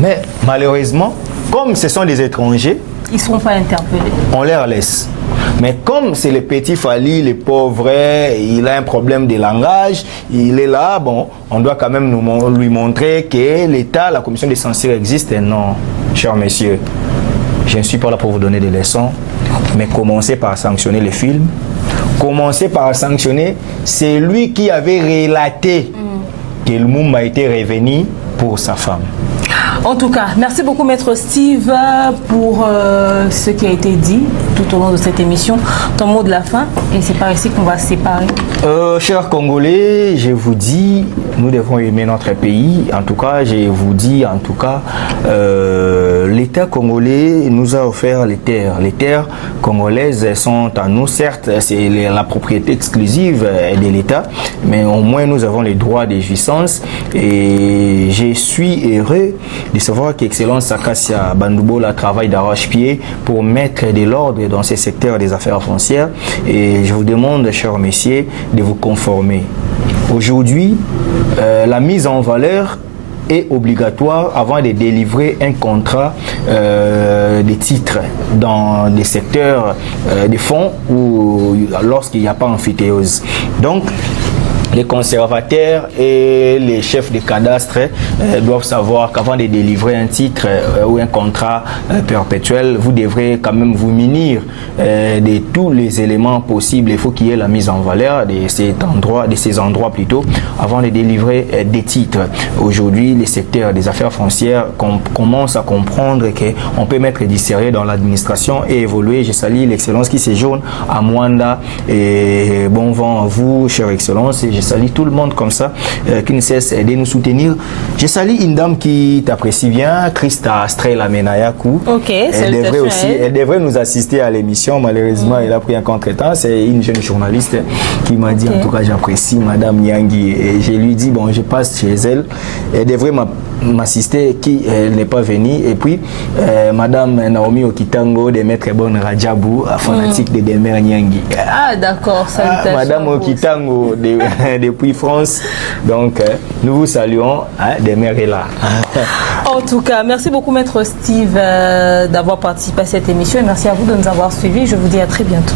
Mais malheureusement, comme ce sont des étrangers, ils ne seront pas interpellés. On les laisse. Mais comme c'est le Petit Fally, le pauvre, il a un problème de langage, il est là, bon, on doit quand même lui montrer que l'État, la commission de censure existe. Et non, chers messieurs, je ne suis pas là pour vous donner des leçons, mais commencez par sanctionner les films, commencez par sanctionner celui qui avait relaté que Lumumba était revenu pour sa femme. En tout cas, merci beaucoup Maître Steve pour ce qui a été dit tout au long de cette émission. Ton mot de la fin, et c'est par ici qu'on va se séparer. Chers Congolais, je vous dis, nous devons aimer notre pays. En tout cas, je vous dis, l'État congolais nous a offert les terres. Les terres congolaises sont à nous, certes, c'est la propriété exclusive de l'État, mais au moins nous avons les droits de jouissance. Et je suis heureux de savoir qu'Excellence Akassia Bandoubola travaille d'arrache-pied pour mettre de l'ordre dans ces secteurs des affaires foncières. Et je vous demande, chers messieurs, de vous conformer. Aujourd'hui, la mise en valeur est obligatoire avant de délivrer un contrat de titres dans des secteurs de fonds ou lorsqu'il n'y a pas amphithéose. Donc, les conservateurs et les chefs de cadastre doivent savoir qu'avant de délivrer un titre ou un contrat perpétuel, vous devrez quand même vous munir de tous les éléments possibles. Il faut qu'il y ait la mise en valeur de ces endroits plutôt, avant de délivrer des titres. Aujourd'hui, les secteurs des affaires foncières commencent à comprendre qu'on peut mettre du sérieux dans l'administration et évoluer. Je salue l'excellence qui séjourne à Mwanda et bon vent à vous, chère excellence. Et je salue tout le monde comme ça qui ne cesse de nous soutenir. Je salue une dame qui t'apprécie bien, Christa Strela Menayaku. Ok, elle devrait nous assister à l'émission. Malheureusement, elle a pris un contretemps. C'est une jeune journaliste qui m'a dit, en tout cas, j'apprécie Madame Nyangi. Et je lui dis, bon, je passe chez elle. Elle devrait m'assister, qui n'est pas venue. Et puis, Madame Naomi Okitango de Maître Bon Rajabou, fanatique de Demer Nyangi. Ah, d'accord, salutations. Madame Okitango depuis France. Donc, nous vous saluons. Demer est là. En tout cas, merci beaucoup Maître Steve d'avoir participé à cette émission et merci à vous de nous avoir suivis. Je vous dis à très bientôt.